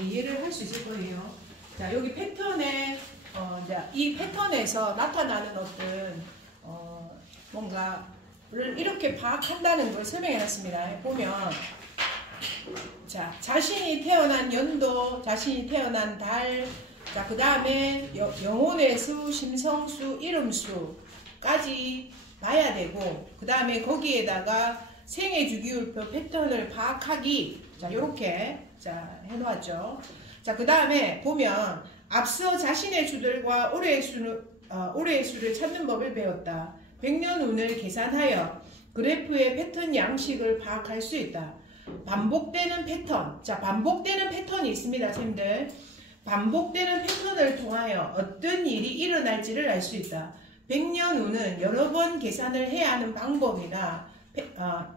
이해를 할 수 있을 거예요. 자, 여기 패턴에 이 패턴에서 나타나는 어떤 뭔가를 이렇게 파악한다는 걸 설명해 놨습니다. 보면 자, 자신이 태어난 연도, 자신이 태어난 달, 자, 그 다음에 영혼의 수, 심성수, 이름수까지 봐야 되고, 그 다음에 거기에다가 생애 주기율표 패턴을 파악하기, 자, 요렇게 자 해놓았죠. 자, 그 다음에 보면 앞서 자신의 주들과 올해의 수를 찾는 법을 배웠다. 100년 운을 계산하여 그래프의 패턴 양식을 파악할 수 있다. 반복되는 패턴. 자, 반복되는 패턴이 있습니다, 선생님들. 반복되는 패턴을 통하여 어떤 일이 일어날지를 알 수 있다. 100년 운은 여러 번 계산을 해야 하는 방법이나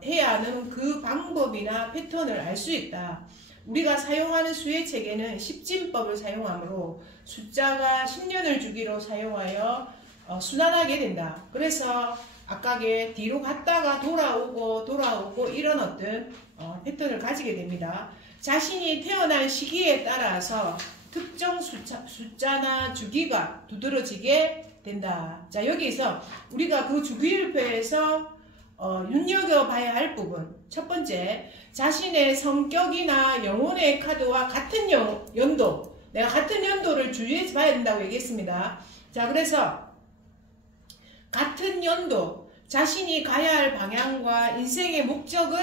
해야 하는 그 방법이나 패턴을 알 수 있다. 우리가 사용하는 수의 체계는 십진법을 사용하므로 숫자가 10년을 주기로 사용하여 순환하게 된다. 그래서 아까게 뒤로 갔다가 돌아오고 이런 어떤 패턴을 가지게 됩니다. 자신이 태어난 시기에 따라서 특정 숫자나 주기가 두드러지게 된다. 자, 여기서 우리가 그 주기율표에서 눈여겨봐야 할 부분. 첫 번째, 자신의 성격이나 영혼의 카드와 같은 연도, 내가 같은 연도를 주의해서 봐야 된다고 얘기했습니다. 자, 그래서 같은 연도, 자신이 가야 할 방향과 인생의 목적을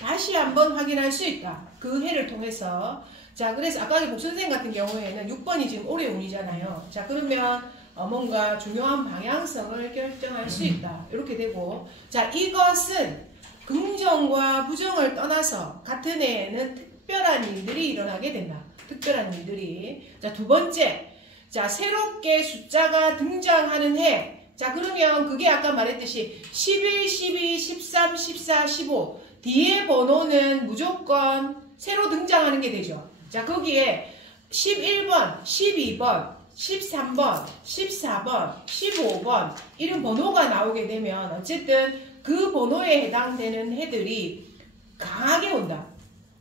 다시 한번 확인할 수 있다. 그 해를 통해서. 자, 그래서 아까 복선생 같은 경우에는 6번이 지금 올해 운이잖아요. 자, 그러면 뭔가 중요한 방향성을 결정할 수 있다. 이렇게 되고, 자, 이것은 긍정과 부정을 떠나서 같은 해에는 특별한 일들이 일어나게 된다. 특별한 일들이. 자, 두 번째, 자, 새롭게 숫자가 등장하는 해. 자, 그러면 그게 아까 말했듯이 11, 12, 13, 14, 15 뒤에 번호는 무조건 새로 등장하는 게 되죠. 자, 거기에 11번, 12번, 13번, 14번, 15번 이런 번호가 나오게 되면 어쨌든 그 번호에 해당되는 해들이 강하게 온다.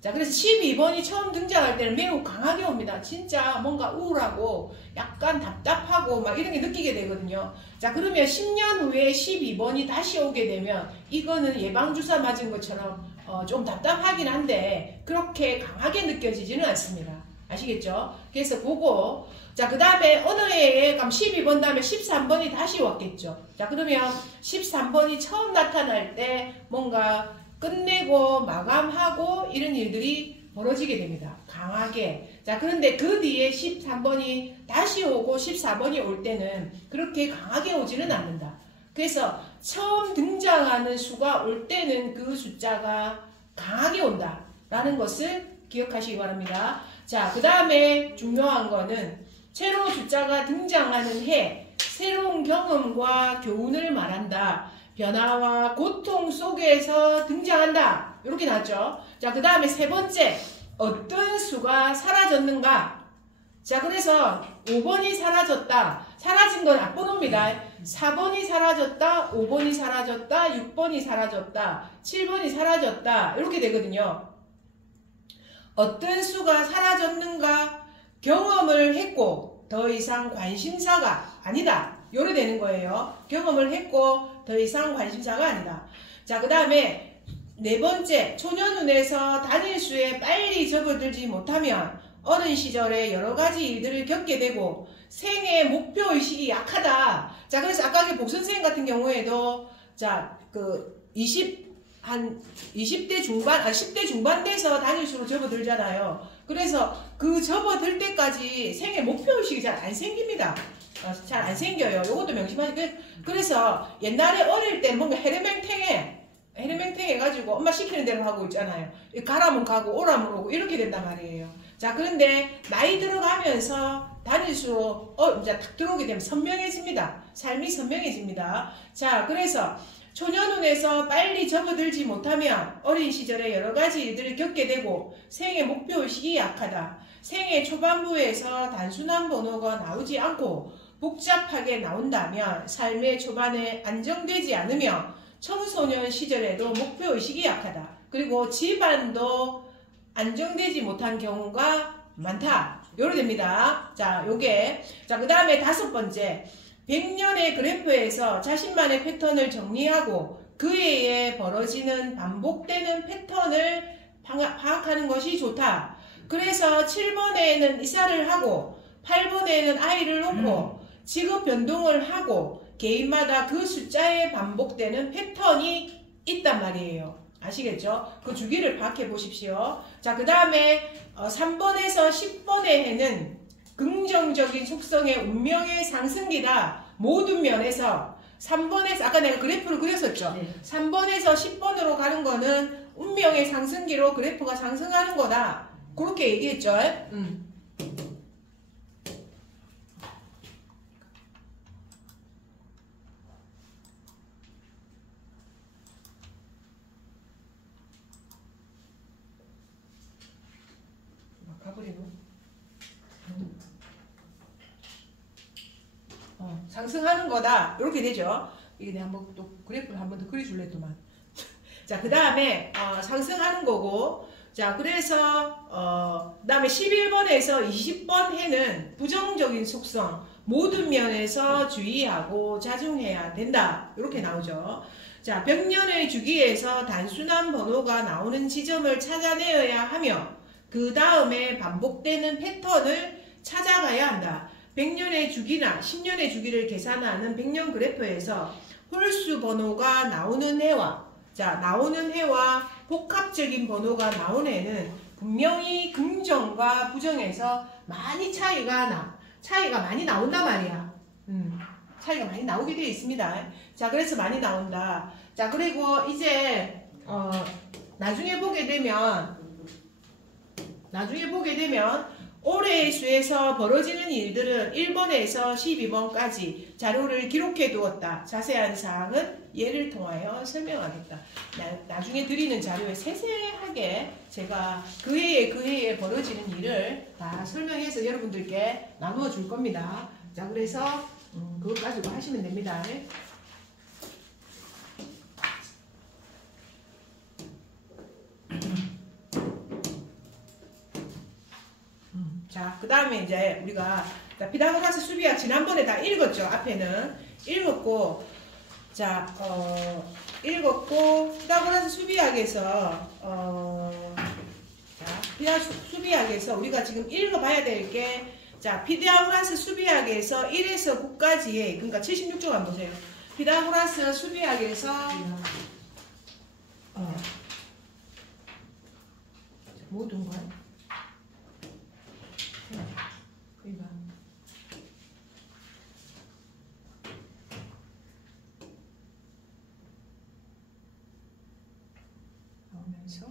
자, 그래서 12번이 처음 등장할 때는 매우 강하게 옵니다. 진짜 뭔가 우울하고 약간 답답하고 막 이런 게 느끼게 되거든요. 자, 그러면 10년 후에 12번이 다시 오게 되면 이거는 예방주사 맞은 것처럼 좀 답답하긴 한데 그렇게 강하게 느껴지지는 않습니다. 아시겠죠? 그래서 보고, 자, 그 다음에 어느 해에 그럼 12번 다음에 13번이 다시 왔겠죠. 자, 그러면 13번이 처음 나타날 때 뭔가 끝내고 마감하고 이런 일들이 벌어지게 됩니다. 강하게. 자, 그런데 그 뒤에 13번이 다시 오고 14번이 올 때는 그렇게 강하게 오지는 않는다. 그래서 처음 등장하는 수가 올 때는 그 숫자가 강하게 온다 라는 것을 기억하시기 바랍니다. 자, 그 다음에 중요한 거는 새로운 숫자가 등장하는 해, 새로운 경험과 교훈을 말한다. 변화와 고통 속에서 등장한다. 이렇게 나왔죠. 자, 그 다음에 세 번째, 어떤 수가 사라졌는가? 자, 그래서 5번이 사라졌다. 사라진 건 앞번호입니다. 4번이 사라졌다, 5번이 사라졌다, 6번이 사라졌다, 7번이 사라졌다. 이렇게 되거든요. 어떤 수가 사라졌는가? 경험을 했고 더 이상 관심사가 아니다. 요래 되는 거예요. 경험을 했고 더 이상 관심사가 아니다. 자, 그 다음에 네 번째, 초년운에서 단일수에 빨리 접어들지 못하면 어린 시절에 여러 가지 일들을 겪게 되고 생애 목표의식이 약하다. 자, 그래서 아까 복선생 같은 경우에도 자, 그 20대 중반, 10대 중반 돼서 단일수로 접어들잖아요. 그래서 그 접어들 때까지 생애 목표의식이 잘 안 생깁니다. 잘 안 생겨요. 요것도 명심하시고. 그래서 옛날에 어릴 때 뭔가 헤르맹탱 해가지고 엄마 시키는 대로 하고 있잖아요. 가라면 가고 오라면 오고 이렇게 된단 말이에요. 자, 그런데 나이 들어가면서 단일수로 이제 탁 들어오게 되면 선명해집니다. 삶이 선명해집니다. 자, 그래서 초년운에서 빨리 접어들지 못하면 어린 시절에 여러 가지 일들을 겪게 되고 생애 목표의식이 약하다. 생애 초반부에서 단순한 번호가 나오지 않고 복잡하게 나온다면 삶의 초반에 안정되지 않으며 청소년 시절에도 목표의식이 약하다. 그리고 집안도 안정되지 못한 경우가 많다. 요래 됩니다. 자, 요게. 자, 그 다음에 5번째. 100년의 그래프에서 자신만의 패턴을 정리하고 그 해에 벌어지는 반복되는 패턴을 파악하는 것이 좋다. 그래서 7번에는 이사를 하고 8번에는 아이를 놓고 직업 변동을 하고 개인마다 그 숫자에 반복되는 패턴이 있단 말이에요. 아시겠죠? 그 주기를 파악해 보십시오. 자, 그 다음에 3번에서 10번의 해는 긍정적인 속성의 운명의 상승기다. 모든 면에서 3번에서 아까 내가 그래프를 그렸었죠. 네. 3번에서 10번으로 가는 거는 운명의 상승기로 그래프가 상승하는 거다. 그렇게 얘기했죠. 상승하는 거다. 이렇게 되죠. 이게 내가 한번 또 그래프를 한번 더 그려줄래더만. 자, 그 다음에 상승하는 거고. 자, 그래서 그 다음에 11번에서 20번 해는 부정적인 속성 모든 면에서 주의하고 자중해야 된다. 이렇게 나오죠. 자, 100년의 주기에서 단순한 번호가 나오는 지점을 찾아내어야 하며 그 다음에 반복되는 패턴을 찾아가야 한다. 100년의 주기나 10년의 주기를 계산하는 100년 그래프에서 홀수 번호가 나오는 해와 나오는 해와 복합적인 번호가 나오는 해는 분명히 긍정과 부정에서 많이 차이가 많이 나온단 말이야. 차이가 많이 나오게 되어 있습니다. 자, 그래서 많이 나온다. 자, 그리고 이제 나중에 보게 되면 올해의 수에서 벌어지는 일들은 1번에서 12번까지 자료를 기록해 두었다. 자세한 사항은 예를 통하여 설명하겠다. 나중에 드리는 자료에 세세하게 제가 그 해에 벌어지는 일을 다 설명해서 여러분들께 나누어 줄 겁니다. 자, 그래서 그걸 가지고 하시면 됩니다. 자, 그 다음에 이제 우리가 피타고라스 수비학 지난번에 다 읽었죠. 앞에는 읽었고, 자, 피타고라스 수비학에서 수비학에서 우리가 지금 읽어봐야 될 게, 자, 피타고라스 수비학에서 1에서 9까지의, 그러니까 76조만 보세요. 피타고라스 수비학에서 모든 걸 나오면서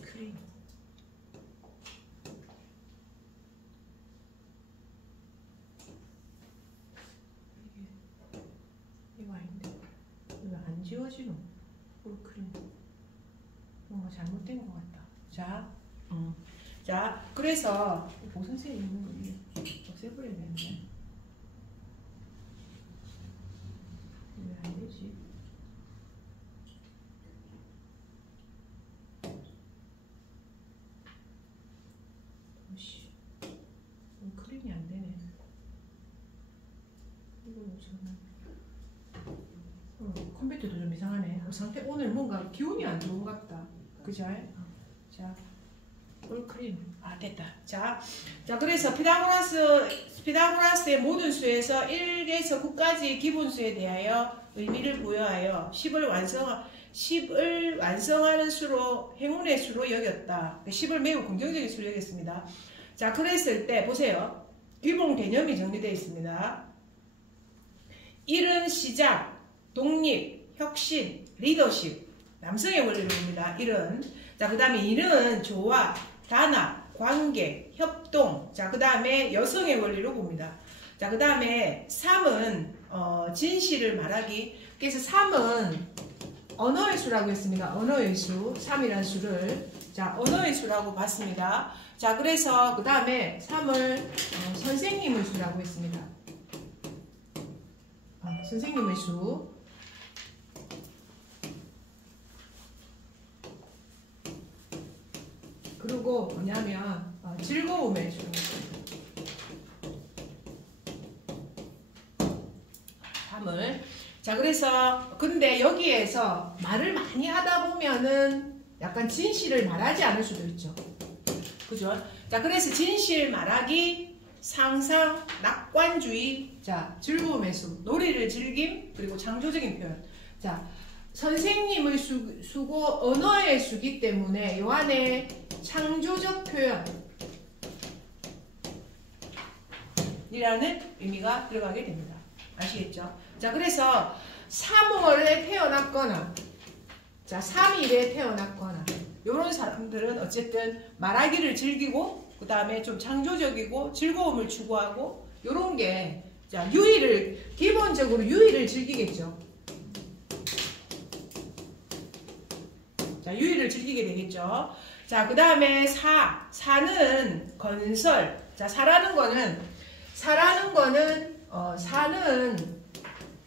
크림 이거 아닌데 이거 안 지워지노? 크림 뭔가 잘못된 것 같다. 자, 그래서 보선생이 있는 거 없애버려야 되는데 왜 안 되지? 크림이 안 되네. 이거 우선은 컴퓨터도 좀 이상하네. 상태 오늘 뭔가 기운이 안 좋은 것 같다. 그죠? 자. 올크림. 됐다. 자, 그래서 피타고라스의 모든 수에서 1에서 9까지 기본수에 대하여 의미를 부여하여 10을 완성하는 수로 행운의 수로 여겼다. 10을 매우 긍정적인 수로 여겼습니다. 자, 그랬을 때 보세요. 기본 개념이 정리되어 있습니다. 1은 시작, 독립, 혁신, 리더십. 남성의 원리로 봅니다. 1은. 자, 그 다음에 2는 조화, 단합, 관계, 협동. 자, 그 다음에 여성의 원리로 봅니다. 자, 그 다음에 3은 진실을 말하기. 그래서 3은 언어의 수라고 했습니다. 언어의 수. 3이라는 수를. 자, 언어의 수라고 봤습니다. 자, 그래서 그 다음에 3을 선생님의 수라고 했습니다. 선생님의 수. 그리고 수고 뭐냐면 즐거움의 수. 3을. 자, 그래서 근데 여기에서 말을 많이 하다 보면은 약간 진실을 말하지 않을 수도 있죠. 그죠? 자, 그래서 진실 말하기, 상상, 낙관주의, 자, 즐거움의 수, 놀이를 즐김, 그리고 창조적인 표현. 자, 선생님의 수고, 언어의 수기 때문에 요 안에 창조적 표현 이라는 의미가 들어가게 됩니다. 아시겠죠? 자, 그래서 3월에 태어났거나, 자, 3일에 태어났거나, 요런 사람들은 어쨌든 말하기를 즐기고, 그 다음에 좀 창조적이고, 즐거움을 추구하고, 요런 게, 자, 기본적으로 유의를 즐기겠죠. 자, 유의를 즐기게 되겠죠. 자, 그 다음에 4는 건설. 자, 사라는 거는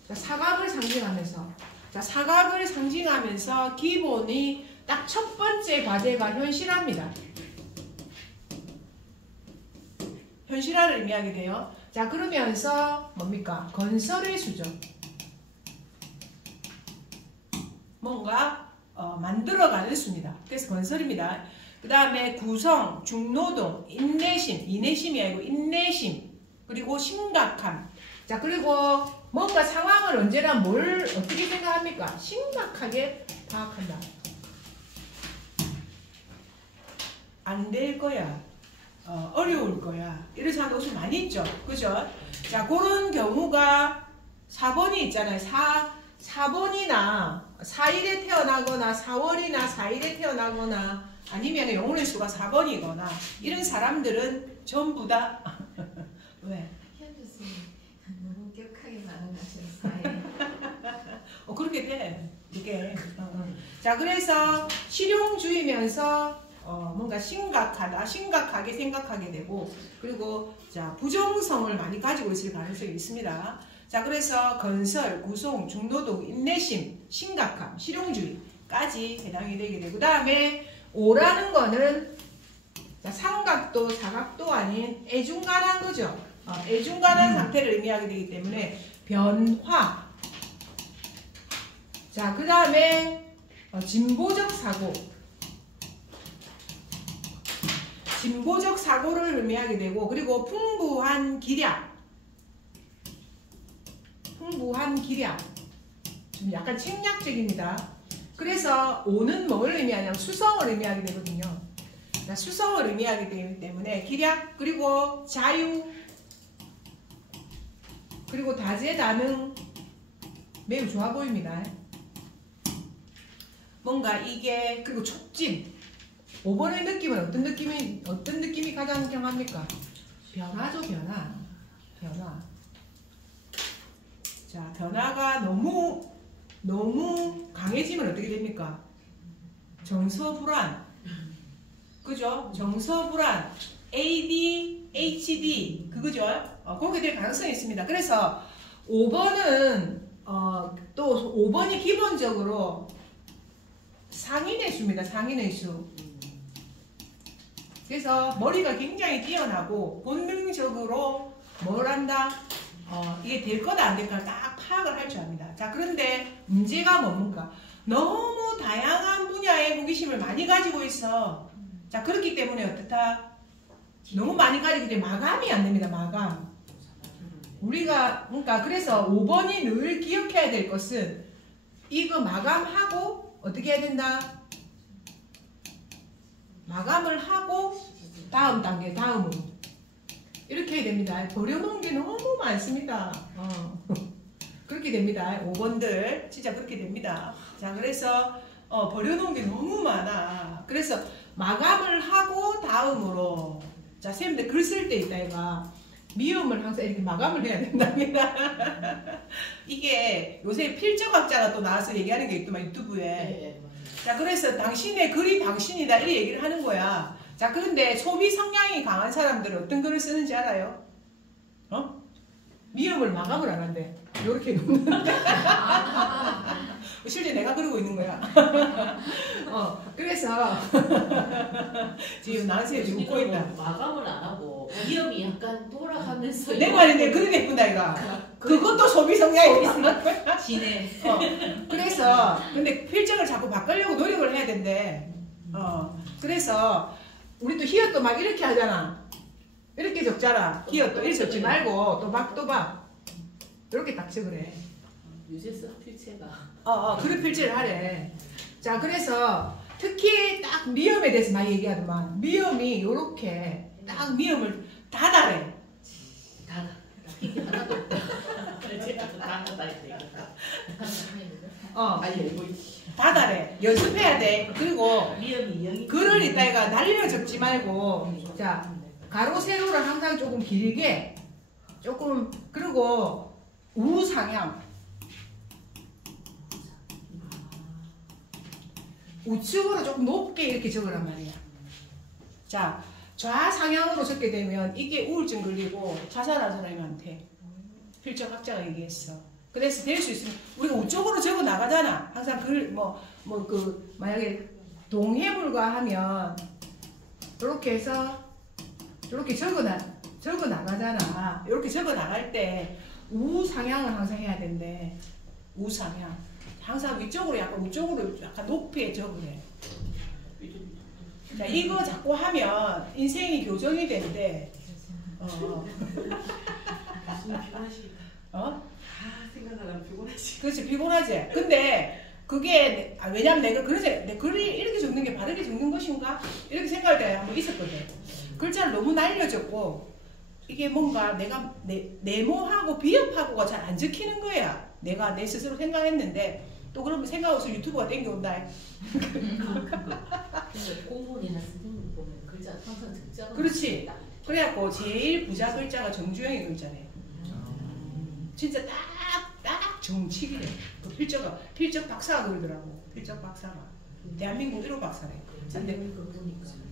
자, 사각을 상징하면서, 자, 사각을 상징하면서 기본이 딱 첫 번째 과제가 현실화입니다. 현실화를 의미하게 돼요. 자, 그러면서 뭡니까? 건설의 수죠. 뭔가 만들어가는 수입니다. 그래서 건설입니다. 그 다음에 구성, 중노동, 인내심, 인내심이 아니고 인내심, 그리고 심각함. 자, 그리고 뭔가 상황을 언제나 어떻게 생각합니까? 심각하게 파악한다. 안 될 거야. 어려울 거야. 이런 상황이 많이 있죠. 그죠? 자, 그런 경우가 4번이 있잖아요. 4번이나 4일에 태어나거나 4월이나 4일에 태어나거나 아니면 영혼의 수가 4번이거나 이런 사람들은 전부 다 왜? 현주씨 너무 격하게 반응하셨어요. 그렇게 돼. 이게. 자, 그래서 실용주의면서 뭔가 심각하게 생각하게 되고, 그리고 자, 부정성을 많이 가지고 있을 가능성이 있습니다. 자, 그래서 건설, 구성, 중노동, 인내심, 심각함, 실용주의까지 해당이 되게 되고, 그 다음에 5라는 거는 자, 삼각도, 사각도 아닌 애중간한 거죠. 애중간한 상태를 의미하게 되기 때문에 변화. 자, 그 다음에 진보적 사고. 진보적 사고를 의미하게 되고, 그리고 풍부한 기량. 좀 약간 책략적입니다. 그래서 5는 뭘 의미하냐면 수성을 의미하게 되거든요. 자, 수성을 의미하게 되기 때문에 기량, 그리고 자유, 그리고 다재다능 매우 좋아 보입니다. 뭔가 이게, 그리고 촉진. 5번의 느낌은 어떤 느낌이 가장 강합니까? 변화죠, 변화. 자, 변화가 너무 강해지면 어떻게 됩니까? 정서불안. 그죠? 정서불안. ADHD. 그거죠? 그렇게 될 가능성이 있습니다. 그래서 5번은, 또 5번이 기본적으로 상인의 수입니다. 상인의 수. 그래서 머리가 굉장히 뛰어나고 본능적으로 뭘 한다? 이게 될 거다 안 될 거다 딱 파악을 할 줄 압니다. 자, 그런데 문제가 뭡니까? 너무 다양한 분야의 호기심을 많이 가지고 있어. 자, 그렇기 때문에 어떻다? 너무 많이 가지고 이제 마감이 안 됩니다. 마감. 그러니까 그래서 5번이 늘 기억해야 될 것은 이거 마감하고 어떻게 해야 된다? 마감을 하고 다음 단계, 다음으로 이렇게 해야 됩니다. 버려놓은 게 너무 많습니다. 그렇게 됩니다. 5번들 진짜 그렇게 됩니다. 자, 그래서 버려놓은 게 너무 많아. 그래서 마감을 하고 다음으로, 자, 선생님들 글 쓸 때 있다 얘가 미음을 항상 이렇게 마감을 해야 된답니다. 이게 요새 필적학자가 또 나와서 얘기하는 게 있더만 유튜브에. 네, 자, 그래서 당신의 글이 당신이다 이 얘기를 하는 거야. 자, 그런데 소비 성향이 강한 사람들은 어떤 글을 쓰는지 알아요? 미음을 마감을 안 한대. 요렇게 놓는데. 실제 내가 그러고 있는 거야. 그래서 지금 나한테 지금 웃고 있다. 마감을 안 하고 위험이 약간 돌아가면서 내 말인데 그러겠구나 이거. 그것도 소비 성향이다. 지네. 그래서 근데 필적을 자꾸 바꾸려고 노력을 해야 된대. 그래서 우리 또 히읗도 막 이렇게 하잖아. 이렇게 적잖아. 히읗도 이렇게 적지 말고 또박 이렇게 딱 적으래. 유재석 필체가. 그런 필체를 하래. 자, 그래서 특히 딱 미음에 대해서 많이 얘기하더만 미음이 요렇게 딱 미음을 닫아래. 닫아. 이게 하나도 없다. 제가 닫았다 했으니까. 닫아래. 연습해야 돼. 그리고 미음이 영이. 글을 이따가 날려 적지 말고 자 가로 세로를 항상 조금 길게 조금 그리고 우상향 우측으로 조금 높게 이렇게 적으란 말이야. 자 좌상향으로 적게 되면 이게 우울증 걸리고 자살한 사람이 많대. 필적학자가 얘기했어. 그래서 될 수 있으면 우리가 우쪽으로 적어 나가잖아. 항상 글 만약에 동해물과 하면 이렇게 해서 이렇게 적어 나가잖아. 이렇게 적어 나갈 때 우상향을 항상 해야 된대. 우상향. 항상 위쪽으로 약간 우쪽으로 약간 높게 적으래. 자 이거 자꾸 하면 인생이 교정이 된대. 생각하면 피곤하지. 그렇지 피곤하지. 근데 그게 왜냐면 내가 내 글이 이렇게 적는 게 바르게 적는 것인가 이렇게 생각할 때 한번 있었거든. 글자를 너무 날려졌고 이게 뭔가 내가 네모하고 비읍하고가 잘 안 적히는 거야. 내가 내 스스로 생각했는데 또 그러면 생각 없이 유튜브가 땡겨온다. 공무원이나 선생님 보면 글자 항상 적자가. 그렇지. 그래갖고 제일 부자 글자가 정주영의 글자래. 진짜 딱 정치기래. 그 필적 박사가 그러더라고. 필적 박사가. 대한민국 1호 박사래. 근데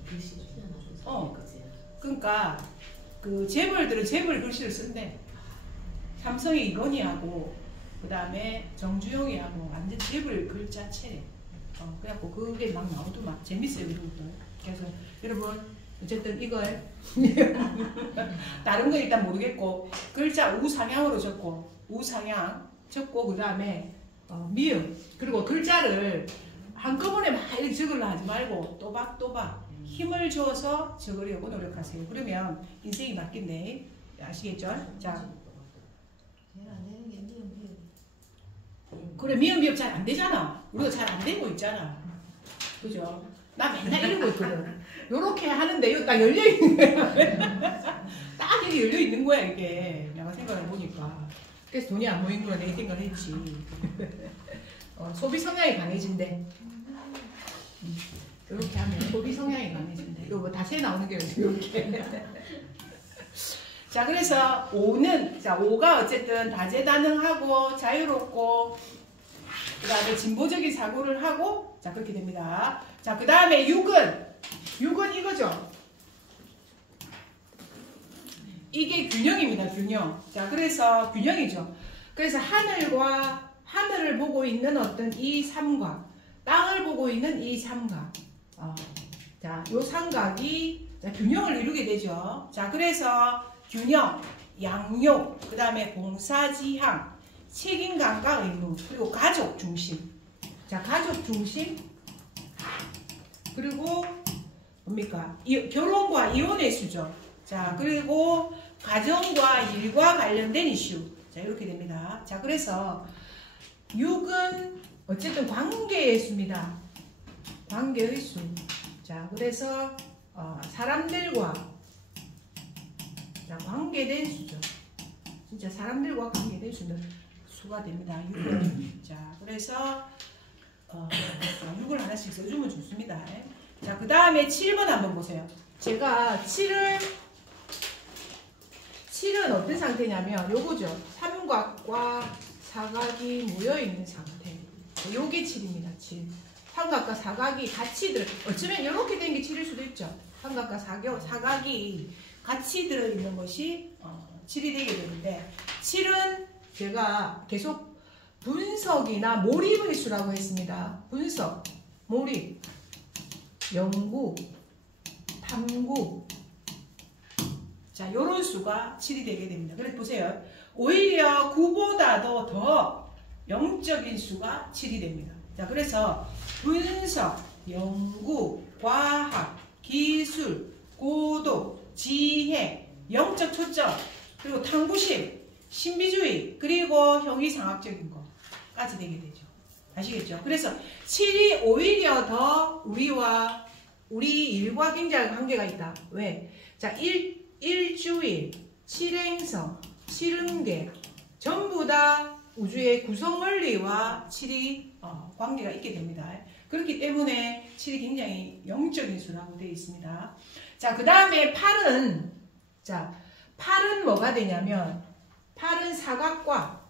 글씨가 희한하고. 그러니까 그 재벌들은 재벌 글씨를 쓴대. 삼성의 이건희하고 그 다음에 정주영이 하고 완전 재벌 글자체래. 그래갖고 그게 막 나오더만 재밌어요 이런 것도. 그래서 여러분 어쨌든 이걸 다른 건 일단 모르겠고 글자 우상향으로 적고 우상향 적고 그 다음에 미음 그리고 글자를 한꺼번에 막 이렇게 적으려 하지 말고 또박또박 힘을 줘서 적으려고 노력하세요. 그러면 인생이 바뀐대. 아시겠죠? 자, 제일 안 되는 게 미음. 그래 미음 비읍 잘 안 되잖아. 우리가 잘 안 되고 있잖아. 그죠? 나 맨날 이러고 있거든. 요렇게 하는데 이거 딱 열려 있는 거야. 딱 이렇게 열려 있는 거야 이게. 내가 생각해 보니까. 그래서 돈이 안 모인 거라 내 생각을 했지. 소비 성향이 강해진대. 이렇게 하면 소비 성향이 강해진대. 이거 뭐 다시 나오는 게 이렇게. 자 그래서 5는 자 5가 어쨌든 다재다능하고 자유롭고 그 다음에 진보적인 사고를 하고 자 그렇게 됩니다. 자 그 다음에 6은 이거죠. 이게 균형입니다. 균형. 자 그래서 균형이죠. 그래서 하늘을 보고 있는 어떤 이 삼각 땅을 보고 있는 이 삼각 자 요 삼각이 자, 균형을 이루게 되죠. 자 그래서 균형, 양용, 그 다음에 봉사지향, 책임감과 의무, 그리고 가족 중심. 자, 가족 중심. 그리고 뭡니까? 결혼과 이혼의 수죠. 자, 그리고 가정과 일과 관련된 이슈. 자, 이렇게 됩니다. 자, 그래서 6은 어쨌든 관계의 수입니다. 관계의 수. 자, 그래서 사람들과 자, 관계된 수죠. 진짜 사람들과 관계된 수는 수가 됩니다. 6은. 자, 그래서 6을 하나씩 써주면 좋습니다. 자, 그 다음에 7번 한번 보세요. 제가 7은 어떤 상태냐면 요거죠. 삼각과 사각이 모여있는 상태. 요게 7입니다. 7. 삼각과 사각이 같이 어쩌면 이렇게 된 게 7일 수도 있죠. 삼각과 사각이 같이 들어있는 것이 7이 되게 되는데 7은 제가 계속 분석이나 몰입의 수라고 했습니다. 분석, 몰입, 연구, 탐구. 자, 요런 수가 7이 되게 됩니다. 그래서 보세요. 오히려 9보다도 더 영적인 수가 7이 됩니다. 자, 그래서 분석, 연구, 과학, 기술, 고도, 지혜, 영적 초점, 그리고 탐구심, 신비주의, 그리고 형이상학적인 거까지 되게 되죠. 아시겠죠? 그래서 7이 오히려 더 우리 일과 굉장히 관계가 있다. 왜? 자, 일주일, 칠행성, 칠음계 전부 다 우주의 구성원리와 7이 관계가 있게 됩니다. 그렇기 때문에 7이 굉장히 영적인 수라고 되어 있습니다. 자, 그 다음에 8은 뭐가 되냐면 8은 사각과,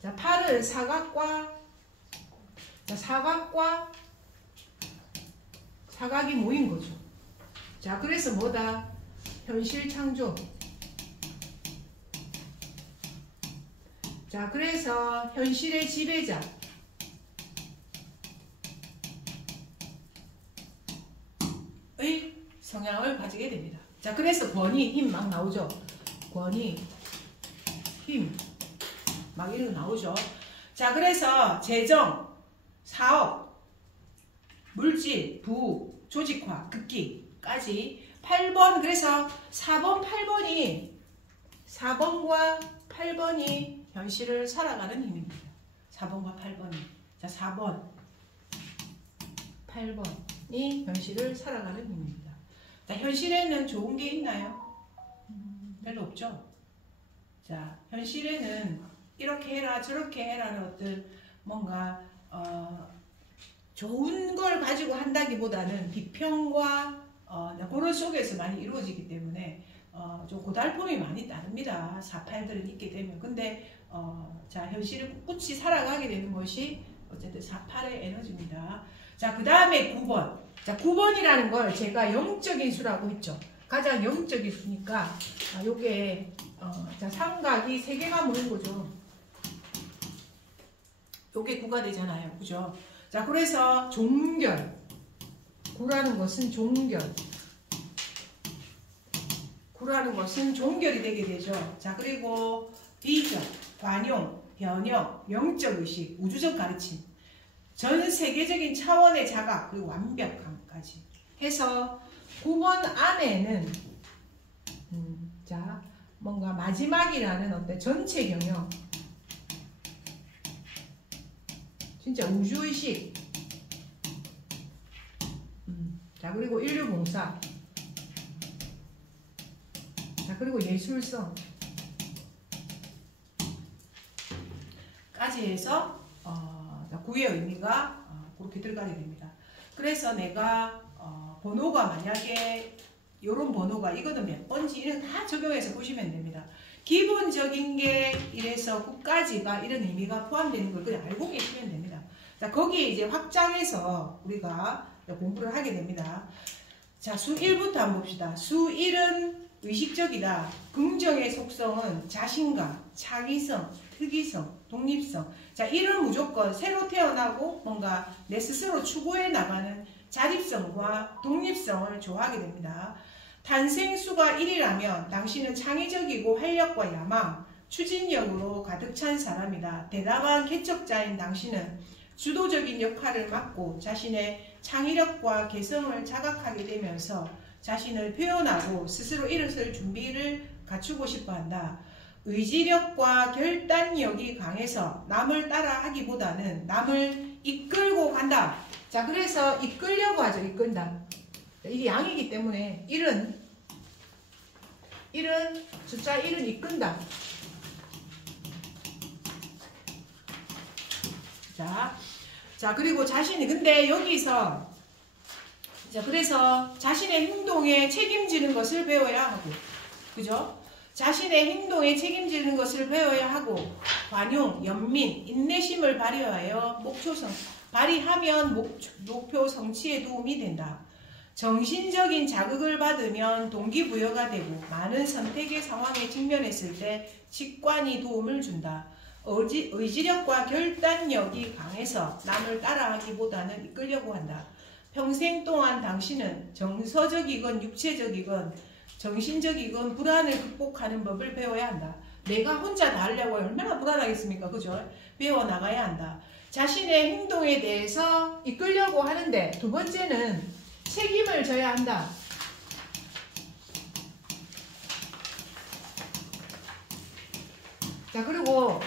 자, 8은 사각과, 자, 사각이 모인 거죠. 자, 그래서 뭐다? 현실 창조. 자, 그래서 현실의 지배자. 의 성향을 가지게 됩니다. 자, 그래서 권위, 힘 막 나오죠. 권위, 힘 막 이런 거 나오죠. 자, 그래서 재정, 사업, 물질, 부, 조직화, 극기까지 8번, 그래서 4번, 8번이 현실을 살아가는 힘입니다. 4번과 8번이. 자, 4번, 8번이 현실을 살아가는 힘입니다. 자, 현실에는 좋은 게 있나요? 별로 없죠. 자, 현실에는 이렇게 해라 저렇게 해라는 어떤 뭔가 좋은 걸 가지고 한다기보다는 비평과 그런 속에서 많이 이루어지기 때문에 좀 고달픔이 많이 따릅니다. 4-8들은 있게 되면. 근데 자, 현실을 꿋꿋이 살아가게 되는 것이 어쨌든 4-8의 에너지입니다. 자, 그 다음에 9번. 자, 9번이라는 걸 제가 영적인 수라고 했죠. 가장 영적인 수니까 요게 자, 삼각이 3개가 모인 거죠. 요게 9가 되잖아요. 그죠? 자, 그래서 종결. 9라는 것은 종결. 9라는 것은 종결이 되게 되죠. 자, 그리고 비전, 관용, 변형, 영적 의식, 우주적 가르침, 전 세계적인 차원의 자각, 그리고 완벽함까지 해서 9번 안에는 자, 뭔가 마지막이라는 어떤 전체 경영, 진짜 우주의식, 자, 그리고 인류봉사, 자, 그리고 예술성 까지 해서 9의 의미가 그렇게 들어가게 됩니다. 그래서 내가 번호가 만약에 이런 번호가 이거는 몇 번지 이런 다 적용해서 보시면 됩니다. 기본적인 게 1에서 9까지가 이런 의미가 포함되는 걸 그냥 알고 계시면 됩니다. 자, 거기에 이제 확장해서 우리가 공부를 하게 됩니다. 자, 수 1부터 한번 봅시다. 수 1은 의식적이다. 긍정의 속성은 자신감, 창의성, 특이성, 독립성. 자, 1은 무조건 새로 태어나고 뭔가 내 스스로 추구해 나가는 자립성과 독립성을 좋아하게 됩니다. 탄생수가 1이라면 당신은 창의적이고 활력과 야망, 추진력으로 가득 찬 사람이다. 대담한 개척자인 당신은 주도적인 역할을 맡고 자신의 창의력과 개성을 자각하게 되면서 자신을 표현하고 스스로 일어설 준비를 갖추고 싶어한다. 의지력과 결단력이 강해서 남을 따라 하기보다는 남을 이끌고 간다. 자, 그래서 이끌려고 하죠. 이끈다. 이게 양이기 때문에 1은 숫자 1은 이끈다. 자, 그리고 자신이 근데 여기서 자, 그래서 자신의 행동에 책임지는 것을 배워야 하고, 그죠? 자신의 행동에 책임지는 것을 배워야 하고, 관용, 연민, 인내심을 발휘하여 발휘하면 목표 성취에 도움이 된다. 정신적인 자극을 받으면 동기부여가 되고 많은 선택의 상황에 직면했을 때 직관이 도움을 준다. 의지력과 결단력이 강해서 남을 따라하기보다는 이끌려고 한다. 평생 동안 당신은 정서적이건 육체적이건 정신적이건 불안을 극복하는 법을 배워야 한다. 내가 혼자 다 하려고 얼마나 불안하겠습니까? 그죠? 배워나가야 한다. 자신의 행동에 대해서 이끌려고 하는데 두 번째는 책임을 져야 한다. 자, 그리고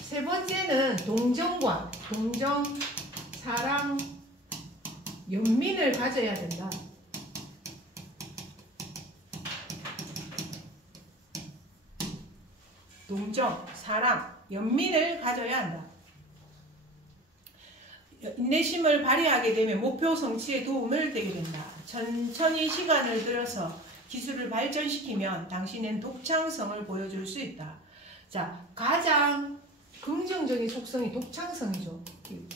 세 번째는 동정, 사랑, 연민을 가져야 된다. 동정, 사랑, 연민을 가져야 한다. 인내심을 발휘하게 되면 목표 성취에 도움을 되게 된다. 천천히 시간을 들여서 기술을 발전시키면 당신은 독창성을 보여줄 수 있다. 자, 가장 긍정적인 속성이 독창성이죠.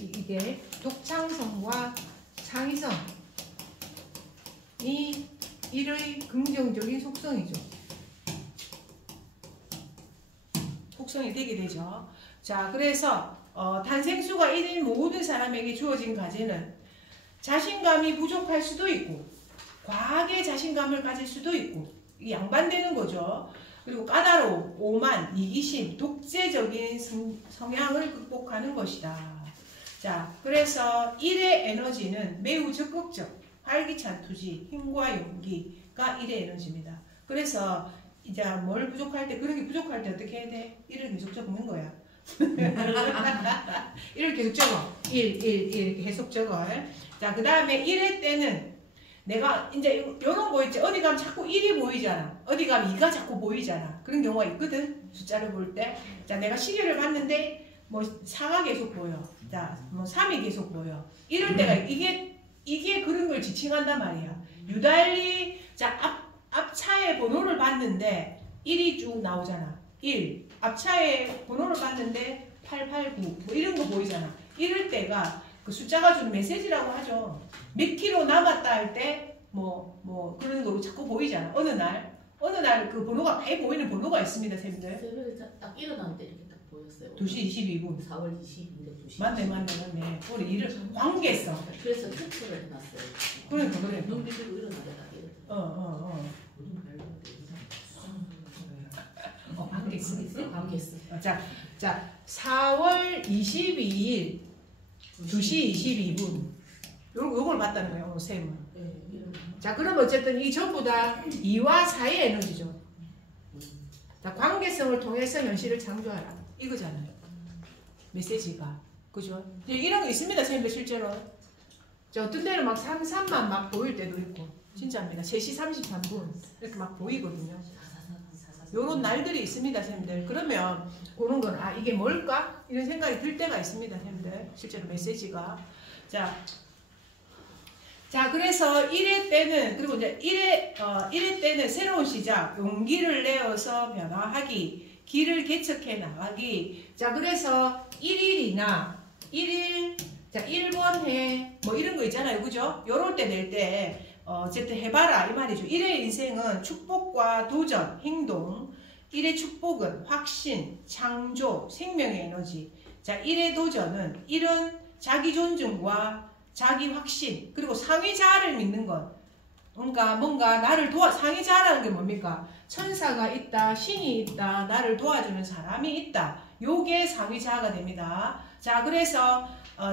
이게 독창성과 창의성이 일의 긍정적인 속성이죠. 속성이 되게 되죠. 자, 그래서 탄생수가 1인 모든 사람에게 주어진 과제는 자신감이 부족할 수도 있고 과하게 자신감을 가질 수도 있고 양반되는 거죠. 그리고 까다로움, 오만, 이기심, 독재적인 성향을 극복하는 것이다. 자, 그래서 1의 에너지는 매우 적극적, 활기찬 투지, 힘과 용기가 1의 에너지입니다. 그래서 이제 뭘 부족할 때, 그런 게 부족할 때 어떻게 해야 돼? 1을 계속 적는 거야. 1을 계속 적어. 1 계속 적어. 자, 그 다음에 1회 때는 내가 이제 요런 거 있지. 어디 가면 자꾸 1이 보이잖아. 어디 가면 2가 자꾸 보이잖아. 그런 경우가 있거든. 숫자를 볼 때. 자, 내가 시계를 봤는데 뭐 4가 계속 보여. 자, 뭐 3이 계속 보여. 이럴 때가 이게 그런 걸 지칭한단 말이야. 유달리 자, 앞차의 번호를 봤는데 1이 쭉 나오잖아. 1. 앞차의 번호를 봤는데 889. 뭐 이런 거 보이잖아. 이럴 때가 그 숫자가 주는 메시지라고 하죠. 몇 킬로 남았다 할 때 뭐 그런 거 자꾸 보이잖아. 어느 날 그 번호가 많이 보이는 번호가 있습니다, 쌤들. 새벽에 딱 일어날 때 이렇게 딱 보였어요. 2시 22분. 4월 22일 2시. 맞네. 우리 일을 관계성. 그래서 특수를 해놨어요. 그래. 눈 비비고 일어나게 딱 일어나. 관계성. 자, 4월 22일 2시 22분. 요걸 봤다는 거예요, 오늘 쌤은. 네, 자, 그럼 어쨌든 이 전부 다 2와 4의 에너지죠. 자, 관계성을 통해서 현실을 창조하라. 이거잖아요. 메시지가. 그죠? 이런 거 있습니다, 선생님들 실제로. 자, 어떤 데는 막 3만 막 보일 때도 있고. 진짜입니다. 3시 33분. 이렇게 막 보이거든요. 요런 날들이 있습니다, 선생님들. 그러면 그런 건 이게 뭘까? 이런 생각이 들 때가 있습니다, 선생님들. 실제로 메시지가. 자, 그래서 1회 때는, 그리고 이제 1회 때는 새로운 시작, 용기를 내어서 변화하기, 길을 개척해 나가기. 자, 그래서 1일, 자, 1번 해, 뭐 이런 거 있잖아요. 그죠? 요럴 때 낼 때, 어쨌든 해봐라. 이 말이죠. 1회 인생은 축복과 도전, 행동. 1회 축복은 확신, 창조, 생명의 에너지. 자, 1회 도전은 이런 자기 존중과 자기 확신, 그리고 상위자아를 믿는 것. 그러니까 뭔가 나를 상위자아라는 게 뭡니까? 천사가 있다, 신이 있다, 나를 도와주는 사람이 있다. 요게 상위자아가 됩니다. 자, 그래서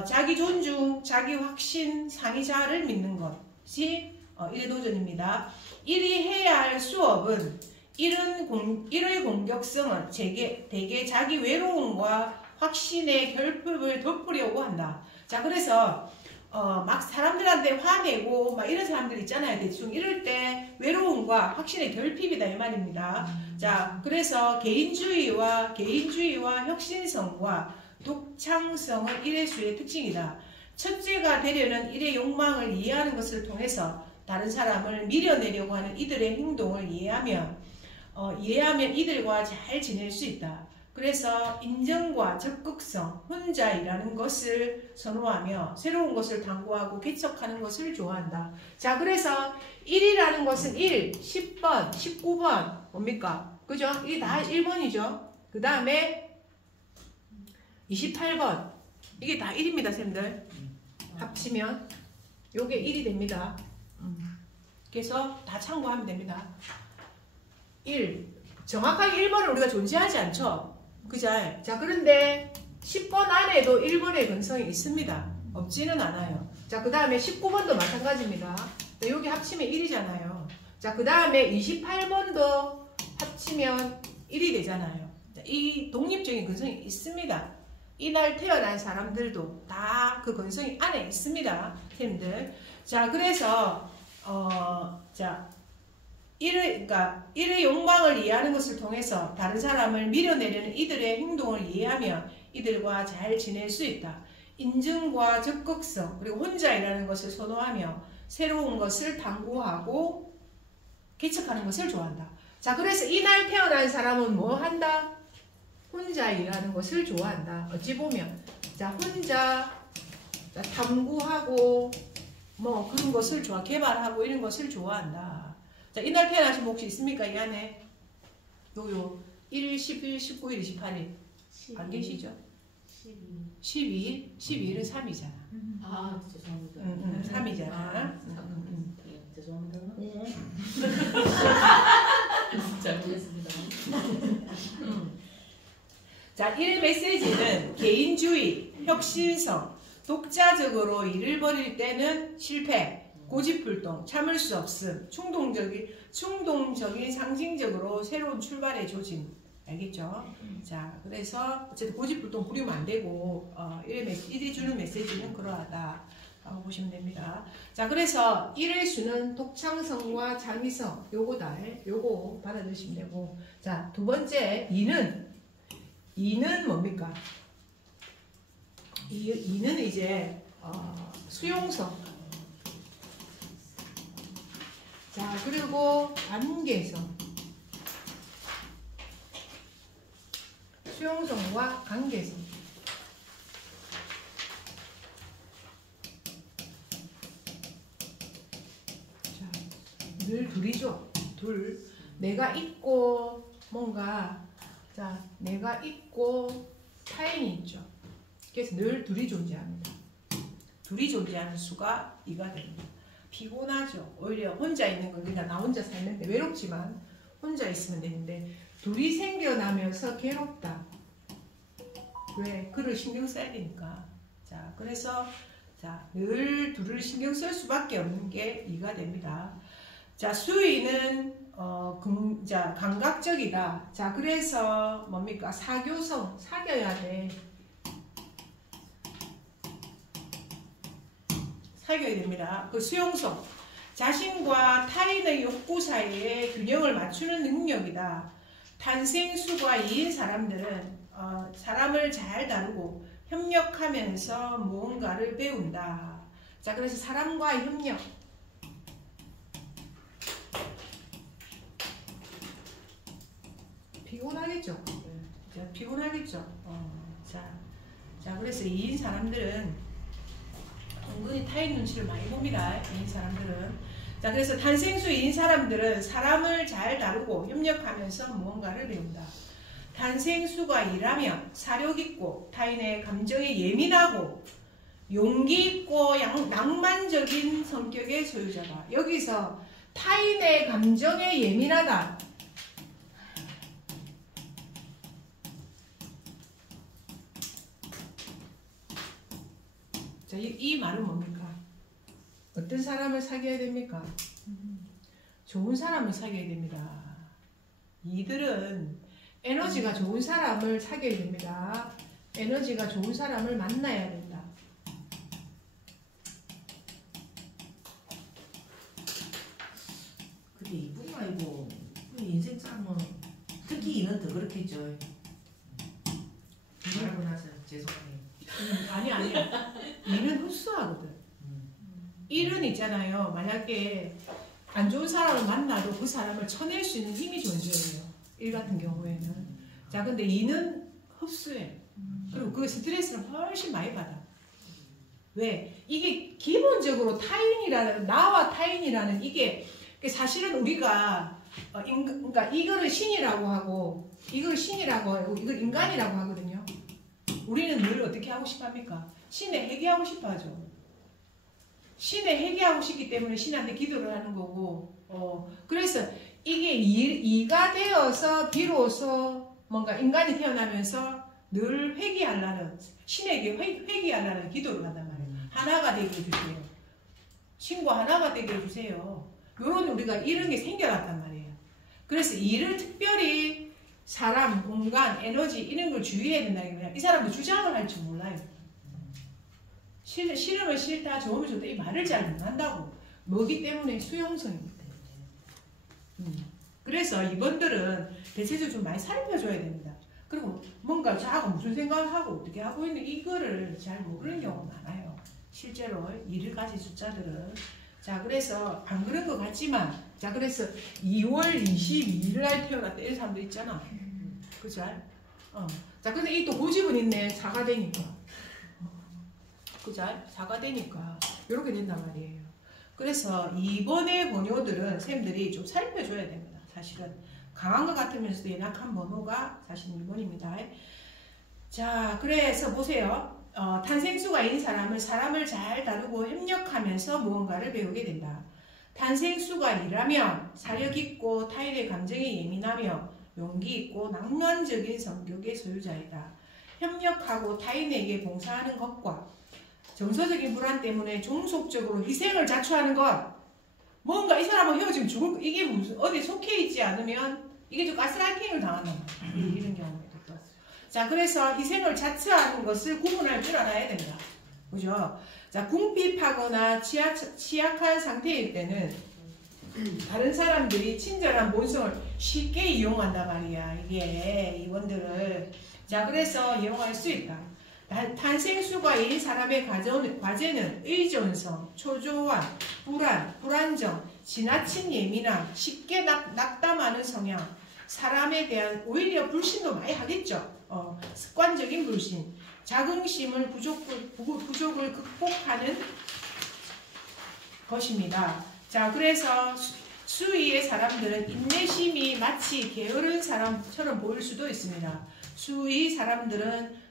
자기 존중, 자기 확신, 상위자아를 믿는 것이 1의 도전입니다. 1이 해야 할 수업은 1의 공격성은 대개 자기 외로움과 확신의 결핍을 덮으려고 한다. 자, 그래서 막 사람들한테 화내고 막 이런 사람들 있잖아요. 대충 이럴 때 외로움과 확신의 결핍이다 이 말입니다. 자, 그래서 개인주의와 혁신성과 독창성은 1의 수의 특징이다. 첫째가 되려는 1의 욕망을 이해하는 것을 통해서 다른 사람을 밀어내려고 하는 이들의 행동을 이해하면 이들과 잘 지낼 수 있다. 그래서 인정과 적극성, 혼자 일하는 것을 선호하며 새로운 것을 당부하고 개척하는 것을 좋아한다. 자, 그래서 1이라는 것은 1, 10번, 19번 뭡니까? 그죠? 이게 다 1번이죠. 그 다음에 28번 이게 다 1입니다 선생님들. 합치면 요게 1이 됩니다. 그래서 다 참고하면 됩니다. 1 정확하게 1번을 우리가 존재하지 않죠. 그죠? 자 그런데 10번 안에도 1번의 근성이 있습니다. 없지는 않아요. 자 그 다음에 19번도 마찬가지입니다. 여기 합치면 1이잖아요. 자 그 다음에 28번도 합치면 1이 되잖아요. 자, 이 독립적인 근성이 있습니다. 이날 태어난 사람들도 다 그 근성이 안에 있습니다. 선생님들. 자 그래서 자 그러니까 이의 욕망을 이해하는 것을 통해서 다른 사람을 밀어내려는 이들의 행동을 이해하면 이들과 잘 지낼 수 있다. 인증과 적극성 그리고 혼자 일하는 것을 선호하며 새로운 것을 탐구하고 개척하는 것을 좋아한다. 자 그래서 이날 태어난 사람은 뭐 한다? 혼자 일하는 것을 좋아한다. 어찌 보면 자 혼자 자, 탐구하고 뭐 그런 것을 개발하고 이런 것을 좋아한다. 자 이날 태어나신 분 혹시 있습니까? 이 안에 요 1일, 10일, 19일, 28일 안 계시죠? 12일? 12일은 3이잖아. 아 죄송합니다. 3이잖아. 죄송합니다. 네. 잘못했습니다. 자, 1 메시지는 개인주의, 혁신성, 독자적으로 일을 벌일 때는 실패, 고집불통, 참을 수 없음, 충동적인 상징적으로 새로운 출발의 조짐. 알겠죠? 자, 그래서 어쨌든 고집불통 부리면 안 되고 1이 주는 메시지는 그러하다. 라고 보시면 됩니다. 자, 그래서 1의 수는 독창성과 창의성, 요거 받아주시면 되고, 자, 두 번째 2는 뭡니까? 2는 이제 수용성. 자, 그리고 관계성. 수용성과 관계성. 자, 늘 둘이죠. 둘. 내가 있고 뭔가 자, 내가 있고 타인이 있죠. 그래서 늘 둘이 존재합니다. 둘이 존재하는 수가 2가 됩니다. 피곤하죠. 오히려 혼자 있는 건 그러니까 나 혼자 살는데 외롭지만 혼자 있으면 되는데 둘이 생겨나면서 괴롭다. 왜? 그를 신경 써야 되니까. 자, 그래서 자, 늘 둘을 신경 쓸 수밖에 없는 게 2가 됩니다. 자, 수위는 자, 감각적이다. 자, 그래서 뭡니까? 사교성, 사겨야 돼. 사겨야 됩니다. 그 수용성, 자신과 타인의 욕구 사이에 균형을 맞추는 능력이다. 탄생수가 2인 사람들은 사람을 잘 다루고 협력하면서 무언가를 배운다. 자, 그래서 사람과의 협력. 피곤하겠죠. 피곤하겠죠. 자, 그래서 2인 사람들은 은근히 타인 눈치를 많이 봅니다. 2인 사람들은. 자, 그래서 탄생수 2인 사람들은 사람을 잘 다루고 협력하면서 무언가를 배운다. 탄생수가 2라면 사력있고 타인의 감정에 예민하고 용기있고 낭만적인 성격의 소유자다. 여기서 타인의 감정에 예민하다. 자, 이 말은 뭡니까? 어떤 사람을 사귀어야 됩니까? 좋은 사람을 사귀어야 됩니다. 이들은 에너지가 좋은 사람을 사귀어야 됩니다. 에너지가 좋은 사람을 만나야 된다. 근데 이분 말고 인생 짱은 특히 이는 더 그렇겠죠. 말하고 나서 죄송해요. 아니야. 일은 흡수하거든. 일은 있잖아요. 만약에 안 좋은 사람을 만나도 그 사람을 쳐낼 수 있는 힘이 존재해요. 일 같은 경우에는. 자, 근데 이는 흡수해. 그리고 그 스트레스를 훨씬 많이 받아. 왜? 이게 기본적으로 타인이라는, 나와 타인이라는 이게 사실은 우리가 그러니까 이거를 신이라고 하고 이걸 신이라고 하고 이걸 인간이라고 하거든요. 우리는 늘 어떻게 하고 싶어 합니까? 신에 회개하고 싶어 하죠. 신에 회개하고 싶기 때문에 신한테 기도를 하는 거고, 그래서 이게 이가 되어서 비로소 뭔가 인간이 태어나면서 늘 회개하려는, 신에게 회개하려는 기도를 한단 말이에요. 하나가 되게 해주세요. 신과 하나가 되게 해주세요. 요런 우리가 이런 게 생겨났단 말이에요. 그래서 이를 특별히 사람, 공간, 에너지 이런 걸 주의해야 된다는 거예요. 이 사람도 주장을 할 줄 몰라요. 싫으면 싫다, 좋으면 좋다 이 말을 잘 못한다고. 뭐기 때문에 수용성이기 때문에. 그래서 이분들은 대체적으로 좀 많이 살펴줘야 됩니다. 그리고 뭔가 자고 무슨 생각을 하고 어떻게 하고 있는 이거를 잘 모르는 경우가 많아요. 실제로 일을 가진 숫자들은. 자, 그래서 안 그런 것 같지만, 자, 그래서 2월 22일 날 태어났다 이런 사람도 있잖아. 그죠? 자, 근데 이 또 고집은 있네. 사과되니까. 그죠? 사과되니까. 이렇게 된단 말이에요. 그래서 이번의 번호들은 쌤들이 좀 살펴줘야 됩니다. 사실은. 강한 것 같으면서도 연약한 번호가 사실 2번입니다. 자, 그래서 보세요. 탄생수가 있는 사람을 잘 다루고 협력하면서 무언가를 배우게 된다. 탄생수가 일하면 사력 있고 타인의 감정에 예민하며 용기 있고 낭만적인 성격의 소유자이다. 협력하고 타인에게 봉사하는 것과 정서적인 불안 때문에 종속적으로 희생을 자초하는 것. 뭔가 이 사람은 헤어지면 죽을 거. 이게 무슨 어디 속해 있지 않으면 이게 좀 가스라이팅을 당한다. 이런 경우에도 또. 자, 그래서 희생을 자처하는 것을 구분할 줄 알아야 된다. 그죠? 자, 궁핍하거나 취약한 상태일 때는 다른 사람들이 친절한 본성을 쉽게 이용한단 말이야. 이게 이원들을. 자, 그래서 이용할 수 있다. 탄생수가 인 사람의 과제는 의존성, 초조한, 불안정, 지나친 예민함, 쉽게 낙담하는 성향, 사람에 대한 오히려 불신도 많이 하겠죠. 습관적인 불신, 자긍심을 부족을 극복하는 것입니다. 자, 그래서 수위의 사람들은 인내심이 마치 게으른 사람처럼 보일 수도 있습니다. 수위 사람들은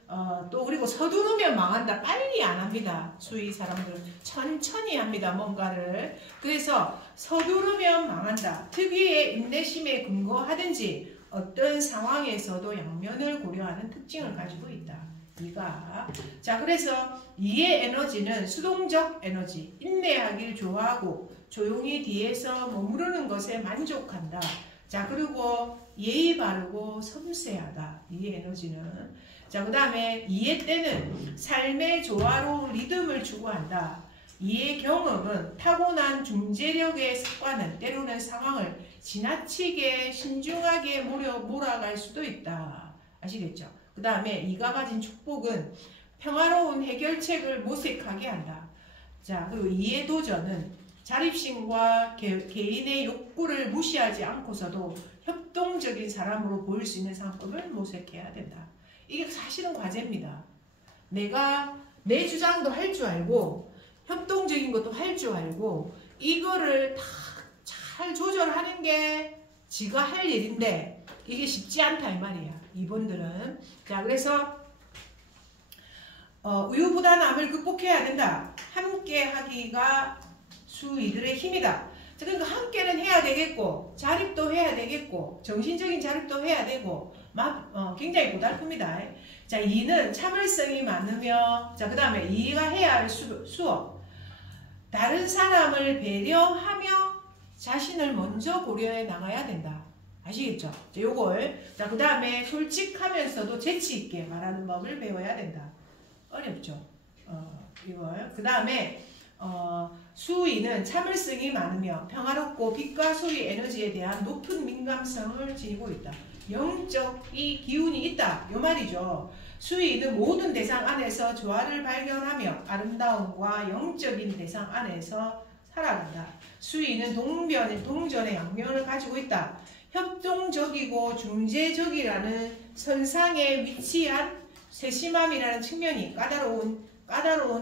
또 그리고 서두르면 망한다. 빨리 안 합니다. 수위 사람들은 천천히 합니다. 뭔가를. 그래서 서두르면 망한다. 특유의 인내심에 근거하든지 어떤 상황에서도 양면을 고려하는 특징을 가지고 있다. 이가. 자, 그래서 이의 에너지는 수동적 에너지, 인내하길 좋아하고 조용히 뒤에서 머무르는 것에 만족한다. 자, 그리고 예의 바르고 섬세하다. 이의 에너지는. 자, 그 다음에 이의 때는 삶의 조화로운 리듬을 추구한다. 이의 경험은 타고난 중재력의 습관은 때로는 상황을 지나치게 신중하게 몰아갈 수도 있다. 아시겠죠? 그 다음에 이가 가진 축복은 평화로운 해결책을 모색하게 한다. 자, 그리고 이의 도전은 자립심과 개인의 욕구를 무시하지 않고서도 협동적인 사람으로 보일 수 있는 상법을 모색해야 된다. 이게 사실은 과제입니다. 내가 내 주장도 할 줄 알고 협동적인 것도 할 줄 알고 이거를 다 잘 조절하는 게 지가 할 일인데 이게 쉽지 않다 이 말이야. 이분들은. 자, 그래서 우유부단함을 극복해야 된다. 함께 하기가 수이들의 힘이다. 자, 그러니까 함께는 해야 되겠고 자립도 해야 되겠고 정신적인 자립도 해야 되고 굉장히 고달픕니다. 자, 이는 참을성이 많으며, 자, 그 다음에 이가 해야 할 수업. 다른 사람을 배려하며 자신을 먼저 고려해 나가야 된다. 아시겠죠? 자, 요걸. 자, 그 다음에 솔직하면서도 재치있게 말하는 법을 배워야 된다. 어렵죠? 이걸. 그 다음에, 수위는 참을성이 많으며 평화롭고 빛과 소리 에너지에 대한 높은 민감성을 지니고 있다. 영적 이 기운이 있다. 요 말이죠. 수위는 모든 대상 안에서 조화를 발견하며 아름다움과 영적인 대상 안에서 살아간다. 수위는 동전의 양면을 가지고 있다. 협동적이고 중재적이라는 선상에 위치한 세심함이라는 측면이 까다로운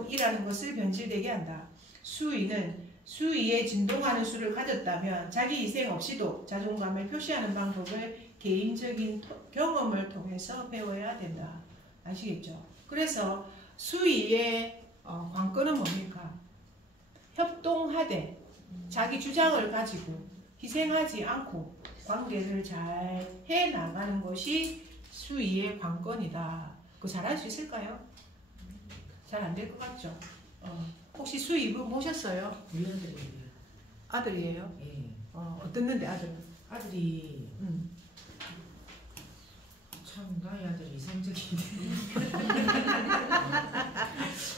이라는 것을 변질되게 한다. 수위에 진동하는 수를 가졌다면 자기 희생 없이도 자존감을 표시하는 방법을 개인적인 경험을 통해서 배워야 된다. 아시겠죠? 그래서 수위의 관건은 뭡니까? 협동하되 자기 주장을 가지고 희생하지 않고 관계를 잘 해나가는 것이 수위의 관건이다. 그거 잘할 수 있을까요? 잘 안 될 것 같죠? 혹시 수위 이분 모셨어요? 우리 아들이 아들이에요? 예. 어땠는데 아들은? 아들이 참 나의 아들이 이상적인데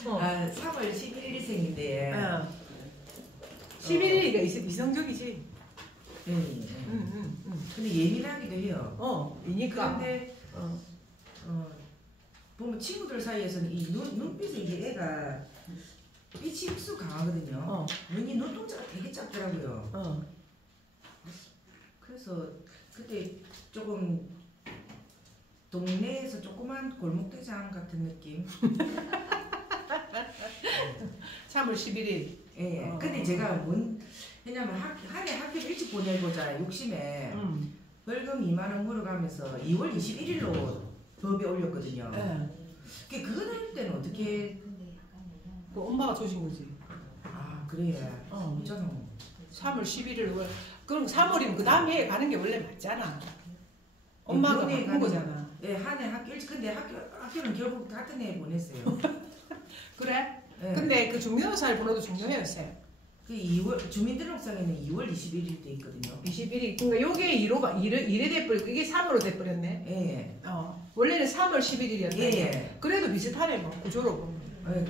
3월 11일생인데 11일이가 이성적이지? 예. 근데 예민하기도 해요. 이니까. 그런데 보면 친구들 사이에서는 이 눈빛이 이게 애가 빛이 흡수 강하거든요. 눈이 눈동자가 되게 작더라고요. 그래서 그때 조금 동네에서 조그만 골목대장 같은 느낌. 3월 11일. 예. 근데 제가 왜냐면 한 해 학교를 일찍 보내고자 욕심에 벌금 2만 원 물어가면서 2월 21일로 법에 올렸거든요. 그거 낼 때는 어떻게? 그 엄마가 조진 거지. 아 그래. 있잖아. 3월 11일. 그럼 3월이면 그 다음 해에 가는 게 원래 맞잖아. 엄마가 바꾼 거잖아. 예, 한 해 학교 일찍. 근데 학교는 결국 같은 해에 보냈어요. 그래? 예. 근데 그 중요사를 보내도 중요해요, 쌤. 그 2월 주민등록상에는 2월 21일 돼 있거든요. 21일. 그러니까 요게 1에 돼버리고 이게 3으로 돼버렸네. 예. 원래는 3월 11일이었네. 예. 그래도 비슷하네 뭐 구조로 보면. 예,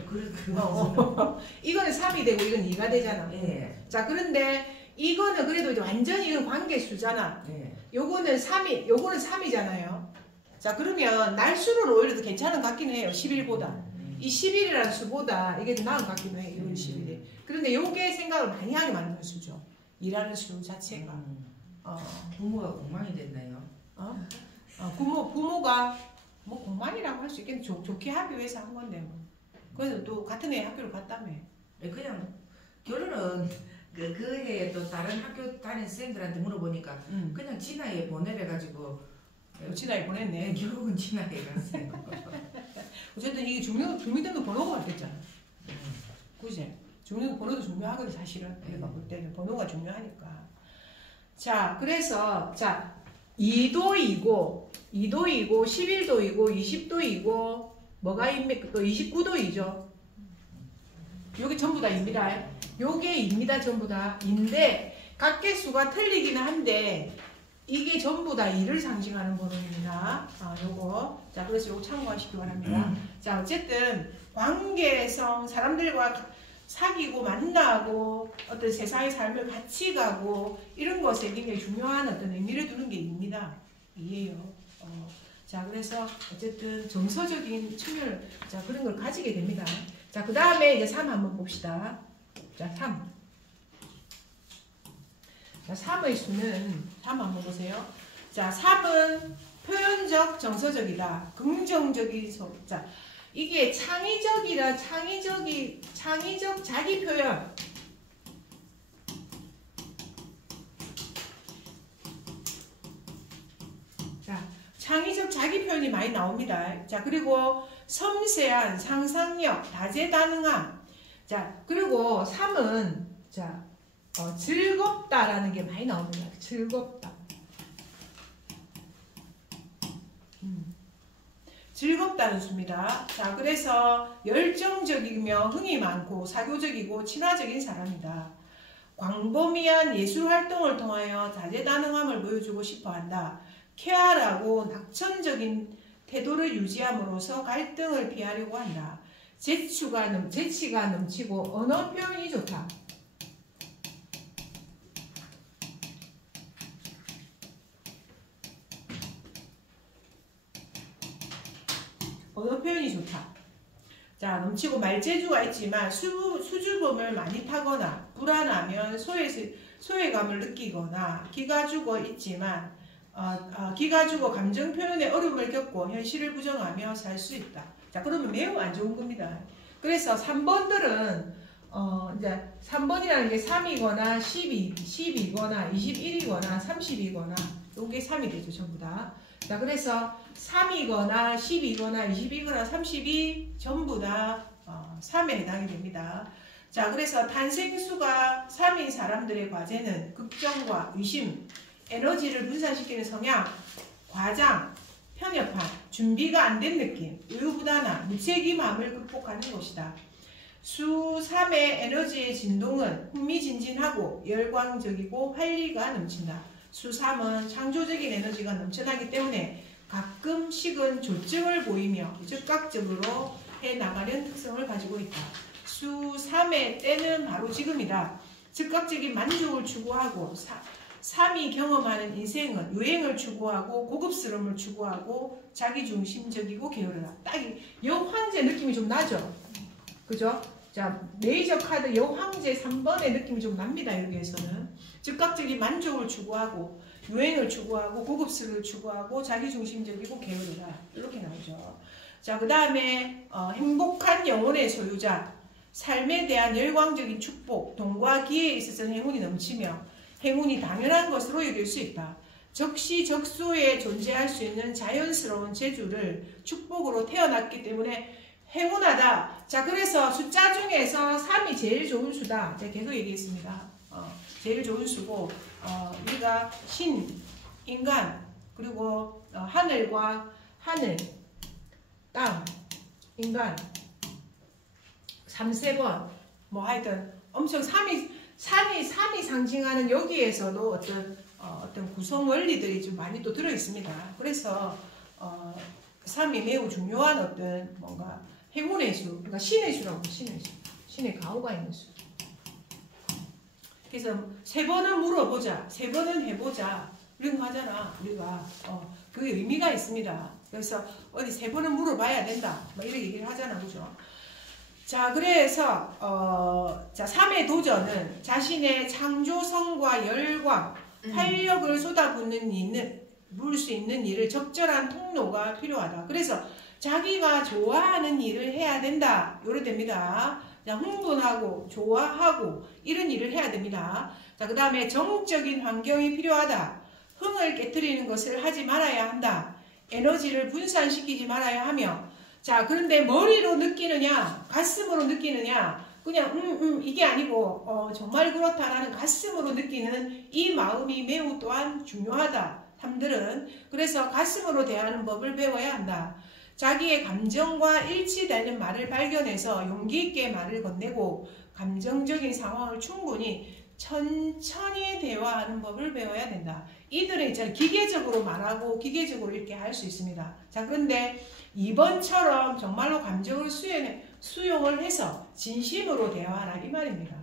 이거는 3이 되고 이건 2가 되잖아. 예. 자 그런데 이거는 그래도 이제 완전히 이건 관계수잖아. 예. 요거는 3이잖아요. 자 그러면 날수로는 오히려 더 괜찮은 것 같긴 해요. 10일보다. 이 10일이라는 수보다 이게 더 나은 것 같긴 해요. 1월 10일이. 그런데 요게 생각을 많이 하게 만드는 수죠. 일하는 수 자체가. 부모가 엉망이 됐나요? 부모가 뭐 공만이라고 할 수 있겠는데 좋게 하기 위해서 한 건데 뭐. 그래서 또 같은 애 학교를 갔다며. 그냥 결론은 그 해에 또 다른 학교 다니는 선생님들한테 물어보니까 그냥 진화에 보내래가지고 진화에 보냈네. 결국은 진화에 갔어요. 어쨌든 이게 주민등록 번호가 바뀌었잖아. 그지? 주민등록 번호도 중요하거든 사실은. 내가 볼 때는 번호가 중요하니까. 자 그래서 2도이고 11도이고 20도이고 뭐가 입니까? 또 29도이죠. 요게 전부 다 입니다. 요게 입니다. 전부 다. 인데 각 개수가 틀리기는 한데 이게 전부 다 2를 상징하는 번호입니다. 요거. 자, 그래서 요거 참고하시기 바랍니다. 자, 어쨌든 관계성, 사람들과 사귀고 만나고 어떤 세상의 삶을 같이 가고 이런 것에 굉장히 중요한 어떤 의미를 두는 게 입니다. 이에요. 자, 그래서 어쨌든 정서적인 측면을 그런 걸 가지게 됩니다. 자, 그 다음에 이제 3 한번 봅시다. 자, 3. 자, 3의 수는 3 한번 보세요. 자, 3은 표현적, 정서적이다. 긍정적인 소. 자, 이게 창의적 자기 표현. 자, 창의적 자기 표현이 많이 나옵니다. 자, 그리고 섬세한 상상력, 다재다능함. 자, 그리고 3은 즐겁다라는 게 많이 나옵니다. 즐겁다. 즐겁다는 수입니다. 자, 그래서 열정적이며 흥이 많고 사교적이고 친화적인 사람이다. 광범위한 예술 활동을 통하여 다재다능함을 보여주고 싶어 한다. 쾌활하고 낙천적인 태도를 유지함으로써 갈등을 피하려고 한다. 재치가 넘치고 언어 표현이 좋다. 언어 표현이 좋다. 자, 넘치고 말재주가 있지만 수줍음을 많이 타거나 불안하면 소외감을 느끼거나 기가 죽어 있지만 기가 죽어 감정 표현에 어려움을 겪고 현실을 부정하며 살 수 있다. 자, 그러면 매우 안 좋은 겁니다. 그래서 3번들은 이제 3번이라는 게 3이거나 10이거나 21이거나 30이거나 요게 3이 되죠, 전부 다. 자, 그래서 3이거나 10이거나 20이거나 30이 전부 다 3에 해당이 됩니다. 자, 그래서 탄생수가 3인 사람들의 과제는 걱정과 의심, 에너지를 분산시키는 성향, 과장, 편협함, 준비가 안 된 느낌, 우유부단함, 무책임함을 극복하는 것이다. 수 3의 에너지의 진동은 흥미진진하고 열광적이고 활기가 넘친다. 수 3은 창조적인 에너지가 넘쳐나기 때문에 가끔씩은 조증을 보이며 즉각적으로 해나가는 특성을 가지고 있다. 수 3의 때는 바로 지금이다. 즉각적인 만족을 추구하고 3이 경험하는 인생은 유행을 추구하고 고급스러움을 추구하고 자기중심적이고 게으르다. 딱 여황제 느낌이 좀 나죠? 그죠? 자, 레이저 카드 여황제 3번의 느낌이 좀 납니다. 여기에서는 즉각적인 만족을 추구하고 유행을 추구하고 고급스러움을 추구하고 자기중심적이고 게으르다. 이렇게 나오죠. 자, 그 다음에 행복한 영혼의 소유자, 삶에 대한 열광적인 축복, 돈과 기회에 있어서 행운이 넘치며 행운이 당연한 것으로 여길 수 있다. 적시적소에 존재할 수 있는 자연스러운 재주를 축복으로 태어났기 때문에 행운하다. 자, 그래서 숫자 중에서 3이 제일 좋은 수다. 제가 계속 얘기했습니다. 제일 좋은 수고, 우리가 신, 인간, 그리고 하늘과 하늘, 땅, 인간, 3, 4번, 뭐 하여튼 엄청 3이 상징하는 여기에서도 어떤 구성 원리들이 좀 많이 또 들어 있습니다. 그래서 3이 매우 중요한 어떤 뭔가 행운의 수, 그러니까 신의 수라고, 신의 수, 신의 가호가 있는 수. 그래서 3번은 물어보자, 3번은 해보자 이런 거 하잖아. 우리가 그게 의미가 있습니다. 그래서 어디 3번은 물어봐야 된다, 뭐 이렇게 얘기를 하잖아, 그죠? 자, 그래서 자, 3의 도전은 자신의 창조성과 열광, 활력을 쏟아붓는 물 수 있는 일을 적절한 통로가 필요하다. 그래서 자기가 좋아하는 일을 해야 된다. 요래 됩니다. 자, 흥분하고 좋아하고 이런 일을 해야 됩니다. 자, 그 다음에 정적인 환경이 필요하다. 흥을 깨트리는 것을 하지 말아야 한다. 에너지를 분산시키지 말아야 하며, 자, 그런데 머리로 느끼느냐 가슴으로 느끼느냐, 그냥 이게 아니고 정말 그렇다라는 가슴으로 느끼는 이 마음이 매우 또한 중요하다. 탐들은 그래서 가슴으로 대하는 법을 배워야 한다. 자기의 감정과 일치되는 말을 발견해서 용기 있게 말을 건네고 감정적인 상황을 충분히 천천히 대화하는 법을 배워야 된다. 이들은 이제 기계적으로 말하고 기계적으로 이렇게 할 수 있습니다. 자, 그런데 2번처럼 정말로 감정을 수용을 해서 진심으로 대화하라 이 말입니다.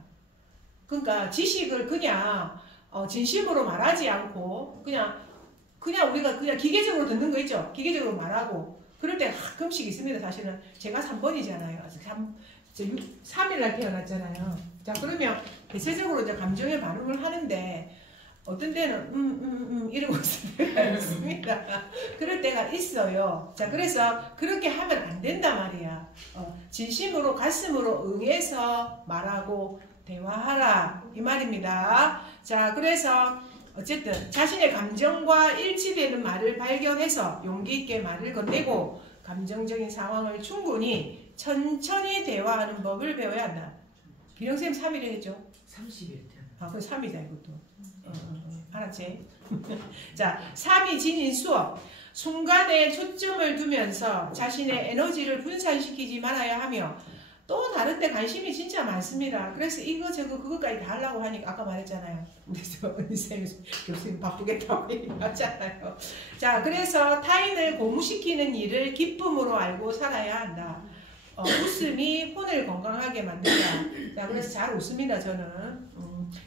그러니까 지식을 그냥 진심으로 말하지 않고 그냥 우리가 그냥 기계적으로 듣는 거 있죠. 기계적으로 말하고 그럴 때 가끔씩 있습니다. 사실은 제가 3번이잖아요. 3일날 태어났잖아요. 자, 그러면 대체적으로 이제 감정의 반응을 하는데 어떤 때는 이러고 있을 때가 있습니다. 그럴 때가 있어요. 자, 그래서 그렇게 하면 안 된단 말이야. 진심으로 가슴으로 응해서 말하고 대화하라 이 말입니다. 자, 그래서 어쨌든 자신의 감정과 일치되는 말을 발견해서 용기 있게 말을 건네고 감정적인 상황을 충분히 천천히 대화하는 법을 배워야 한다. 기령쌤 3일에 했죠? 30일 아, 그건 3이다 이것도. 알았지? 자, 3이 지닌 수업. 순간에 초점을 두면서 자신의 에너지를 분산시키지 말아야 하며 또 다른 데 관심이 진짜 많습니다. 그래서 이거 저거 그것까지 다 하려고 하니까 아까 말했잖아요. 우리 언니쌤 교수님 바쁘겠다고 얘기하잖아요. 자, 그래서 타인을 고무시키는 일을 기쁨으로 알고 살아야 한다. 웃음이 혼을 건강하게 만든다. 자, 그래서 잘 웃습니다, 저는.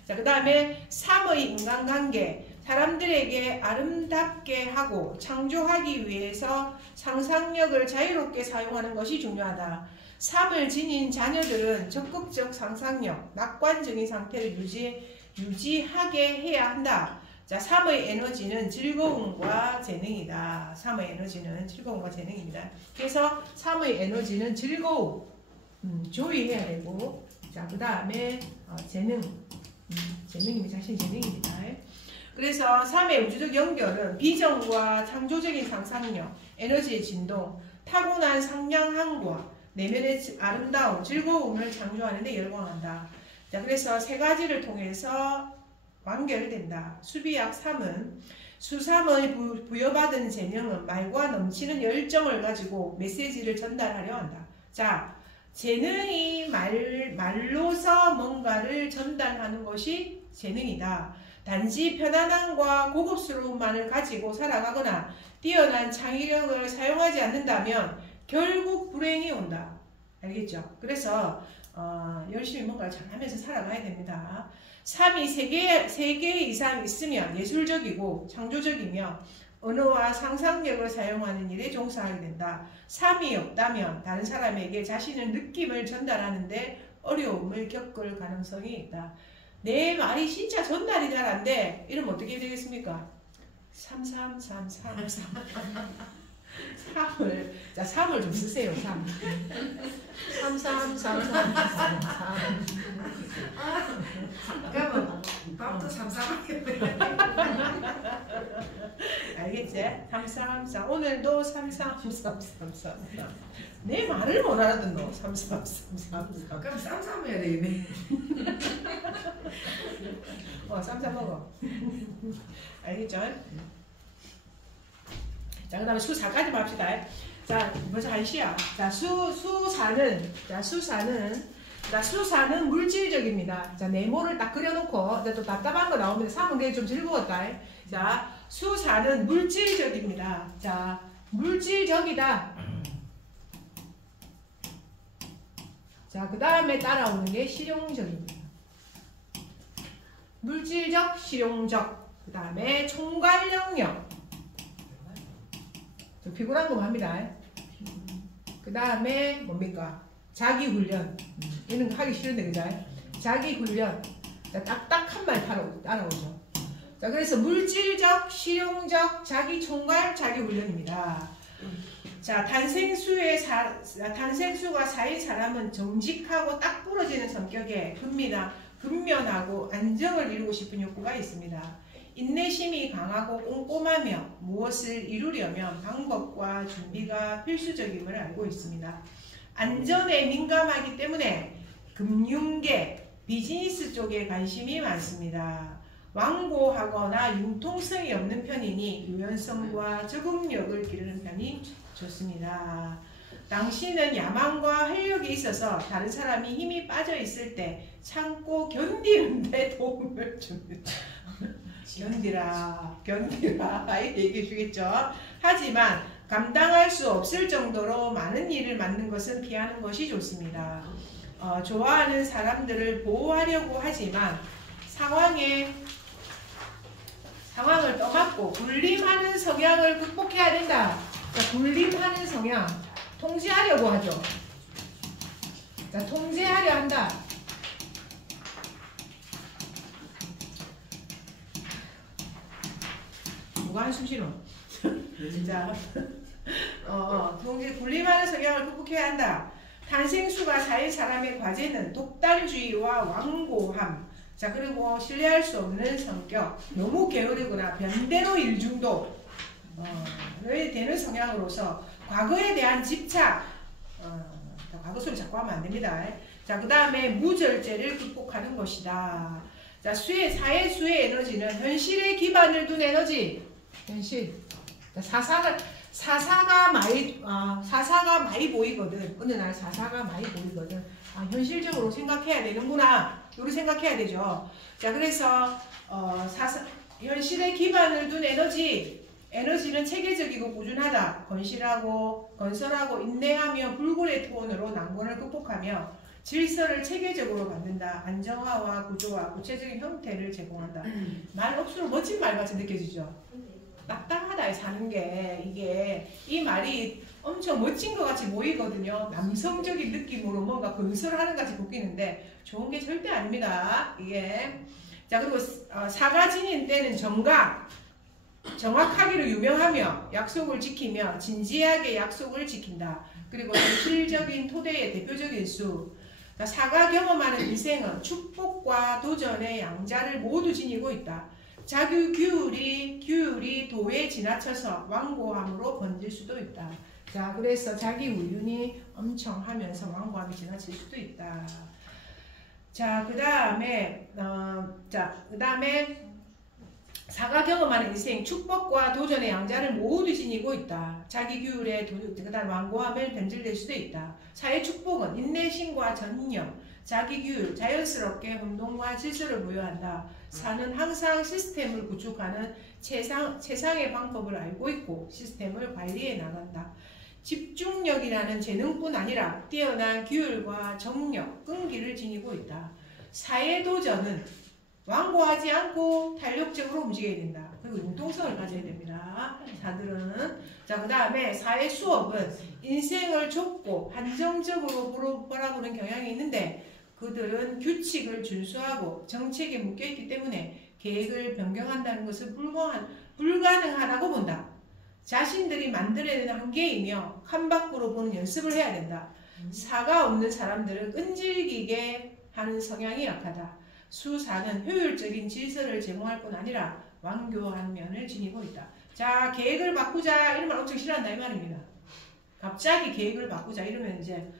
자, 그 다음에 3의 인간관계. 사람들에게 아름답게 하고 창조하기 위해서 상상력을 자유롭게 사용하는 것이 중요하다. 3을 지닌 자녀들은 적극적 상상력, 낙관적인 상태를 유지하게 해야 한다. 자, 3의 에너지는 즐거움과 재능이다. 3의 에너지는 즐거움과 재능입니다. 그래서 3의 에너지는 즐거움, 조이해야 되고, 자, 그 다음에 재능, 재능이면 자신 재능입니다. 그 그래서 3의 우주적 연결은 비전과 창조적인 상상력, 에너지의 진동, 타고난 상냥함과 내면의 아름다움, 즐거움을 창조하는 데 열광한다. 자, 그래서 세 가지를 통해서 완결된다. 수비학 3은 수3의 부여받은 재능은 말과 넘치는 열정을 가지고 메시지를 전달하려 한다. 자, 재능이 말로서 뭔가를 전달하는 것이 재능이다. 단지 편안함과 고급스러움만을 가지고 살아가거나 뛰어난 창의력을 사용하지 않는다면 결국 불행이 온다. 알겠죠? 그래서 열심히 뭔가를 잘하면서 살아가야 됩니다. 3이 3개 이상 있으면 예술적이고 창조적이며 언어와 상상력을 사용하는 일에 종사하게 된다. 3이 없다면 다른 사람에게 자신의 느낌을 전달하는데 어려움을 겪을 가능성이 있다. 내 말이 진짜 전달이 잘 안 돼. 이러면 어떻게 되겠습니까? 333333 3을 자 3을 좀 쓰세요. 3 333333 그러면 밥도 삼삼하게 알겠지? 3333 오늘도 333333 내 말을 못 알아듣노. 3333 그럼 쌈싸움 해야 되겠네. 쌈싸 먹어. 알겠죠? 자, 그 다음에 수 4까지 봅시다. 자, 벌써 1시야. 자, 수사는 물질적입니다. 자, 네모를 딱 그려놓고, 또 답답한 거 나오면 3은 그게 좀 즐거웠다. 자, 수사는 물질적입니다. 자, 물질적이다. 자, 그 다음에 따라오는 게 실용적입니다. 물질적, 실용적. 그 다음에 총괄 영역. 좀 피곤한 거 합니다. 그 다음에 뭡니까? 자기훈련. 이런 거 하기 싫은데, 그죠? 자기훈련. 딱딱한 말 따라오죠. 자, 그래서 물질적, 실용적, 자기총괄, 자기훈련입니다. 자, 탄생수가 4인 사람은 정직하고 딱 부러지는 성격에 근면하고 안정을 이루고 싶은 욕구가 있습니다. 인내심이 강하고 꼼꼼하며 무엇을 이루려면 방법과 준비가 필수적임을 알고 있습니다. 안전에 민감하기 때문에 금융계, 비즈니스 쪽에 관심이 많습니다. 완고하거나 융통성이 없는 편이니 유연성과 적응력을 기르는 편이 좋습니다. 당신은 야망과 활력이 있어서 다른 사람이 힘이 빠져 있을 때 참고 견디는 데 도움을 줍니다. 견디라 얘기해 주겠죠. 하지만 감당할 수 없을 정도로 많은 일을 맡는 것은 피하는 것이 좋습니다. 좋아하는 사람들을 보호하려고 하지만 상황을 떠맡고 군림하는 성향을 극복해야 된다. 자, 군림하는 성향, 통제하려고 하죠. 자, 통제하려 한다. 누가 한숨 쉬노? 진짜. 군림하는 성향을 극복해야 한다. 탄생수가 4인 사람의 과제는 독단주의와 완고함. 자, 그리고 신뢰할 수 없는 성격, 너무 게으르거나 변대로 일중독 되는 성향으로서 과거에 대한 집착, 과거 소리 자꾸 하면 안 됩니다. 자, 그 다음에 무절제를 극복하는 것이다. 자, 사의 수의 에너지는 현실에 기반을 둔 에너지. 현실. 사사가 많이 보이거든. 어느 날 사사가 많이 보이거든. 현실적으로 생각해야 되는구나. 이렇게 생각해야 되죠. 자, 그래서 현실에 기반을 둔 에너지는 체계적이고 꾸준하다. 건설하고 인내하며 불굴의 투혼으로 난관을 극복하며 질서를 체계적으로 만든다. 안정화와 구조와 구체적인 형태를 제공한다. 말 억수로 멋진 말같이 느껴지죠. 딱딱하다 사는 게 이게 이 말이 엄청 멋진 것 같이 보이거든요. 남성적인 느낌으로 뭔가 건설하는 것 같이 보이는데 좋은 게 절대 아닙니다. 이게 자, 그리고 사가진인 때는 정확하기로 유명하며 약속을 지키며 진지하게 약속을 지킨다. 그리고 현실적인 토대의 대표적인 수. 사가 경험하는 인생은 축복과 도전의 양자를 모두 지니고 있다. 자기 규율이 도에 지나쳐서 완고함으로 번질 수도 있다. 자, 그래서 자기 우윤이 엄청 하면서 완고함이 지나칠 수도 있다. 자, 그 다음에 사가 경험하는 인생, 축복과 도전의 양자를 모두 지니고 있다. 자기 규율에 그다음 완고함을 변질될 수도 있다. 사회 축복은 인내심과 전념, 자기 규율, 자연스럽게 혼돈과 질서를 부여한다. 사는 항상 시스템을 구축하는 최상의 방법을 알고 있고 시스템을 관리해 나간다. 집중력이라는 재능뿐 아니라 뛰어난 규율과 정력, 끈기를 지니고 있다. 사회 도전은 완고하지 않고 탄력적으로 움직여야 된다. 그리고 융통성을 가져야 됩니다. 사들은. 자, 그 다음에 사회 수업은 인생을 좁고 한정적으로 바라보는 경향이 있는데 그들은 규칙을 준수하고 정책에 묶여있기 때문에 계획을 변경한다는 것은 불가능하다고 본다. 자신들이 만들어내는 한계이며 칸밖으로 보는 연습을 해야 된다. 사가 없는 사람들은 끈질기게 하는 성향이 약하다. 수사는 효율적인 질서를 제공할 뿐 아니라 완교한 면을 지니고 있다. 자, 계획을 바꾸자 이러면 엄청 싫어한다 이 말입니다. 갑자기 계획을 바꾸자 이러면 이제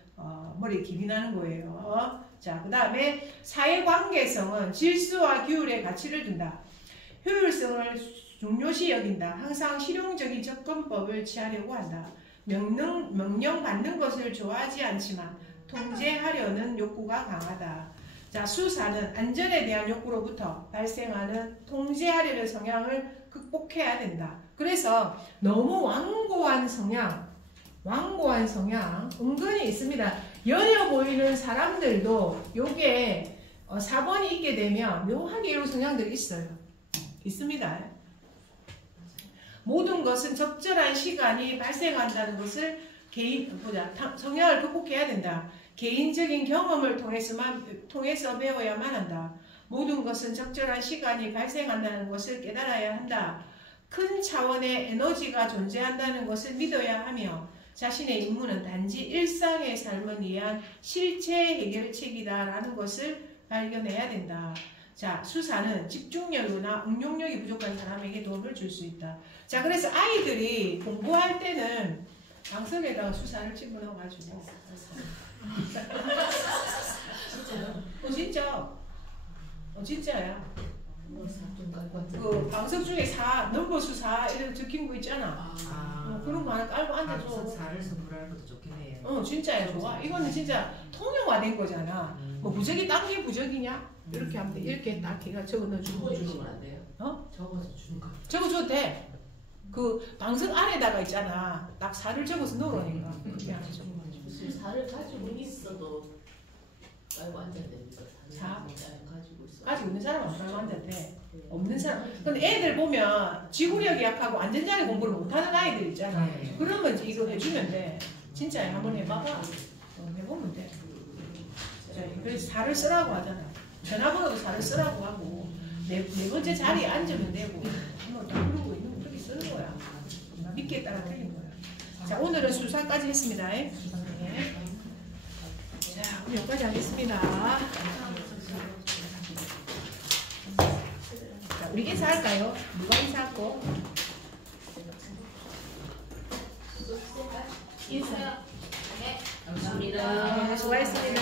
머리에 김이 나는 거예요. 자, 그 다음에 사회관계성은 질서와 규율의 가치를 둔다. 효율성을 중요시 여긴다. 항상 실용적인 접근법을 취하려고 한다. 명령 받는 것을 좋아하지 않지만 통제하려는 욕구가 강하다. 자, 수사는 안전에 대한 욕구로부터 발생하는 통제하려는 성향을 극복해야 된다. 그래서 너무 완고한 성향 은근히 있습니다. 여려 보이는 사람들도 요게 4번이 있게 되면 묘하게 이런 성향들이 있어요. 있습니다. 모든 것은 적절한 시간이 발생한다는 것을 성향을 극복해야 된다. 개인적인 경험을 통해서 배워야만 한다. 모든 것은 적절한 시간이 발생한다는 것을 깨달아야 한다. 큰 차원의 에너지가 존재한다는 것을 믿어야 하며 자신의 임무는 단지 일상의 삶을 위한 실체 해결책이다라는 것을 발견해야 된다. 자, 수사는 집중력이나 응용력이 부족한 사람에게 도움을 줄 수 있다. 자, 그래서 아이들이 공부할 때는 방석에다가 수사를 집어넣어가지고 진짜요? 진짜야. 그 방석 중에 넘버 수사 이렇게 적힌 거 있잖아. 그런 거 하나 깔고 앉아줘. 사를 선물하는 것도 좋겠네. 진짜야 좋아. 이거는 진짜 통용화된 거잖아. 뭐 부적이 딴 게 부적이냐? 이렇게 하면 돼. 이렇게 딱 걔가 적어 넣어주고. 주면 안 돼요? 적어서 주는 거. 적어줘도 돼. 그 방석 안에다가 있잖아. 딱 살을 적어서 넣으라니까. 그렇게 안 해줘. 살을 가지고 있어도 깔고 앉아야 됩니까? 사? 가지고 있어. 가지고 있는 사람은 안 깔고 앉아도 돼. 없는 사람. 근데 애들 보면 지구력이 약하고 안전자리 공부를 못하는 아이들 있잖아. 그러면 이거 해주면 돼. 진짜야. 한번 해봐봐. 해보면 돼. 그래서 살을 쓰라고 하잖아. 전화번호도 살을 쓰라고 하고 네 번째 자리에 앉으면 되고 한번 누르고 있는 거 그렇게 쓰는 거야. 믿기에 따라 틀린 거야. 자, 오늘은 수사까지 했습니다. 네. 자, 우리 여기까지 하겠습니다. 자, 우리 인사할까요? 누가 인사하고? 인사. 네. 감사합니다. 네, 수고하셨습니다.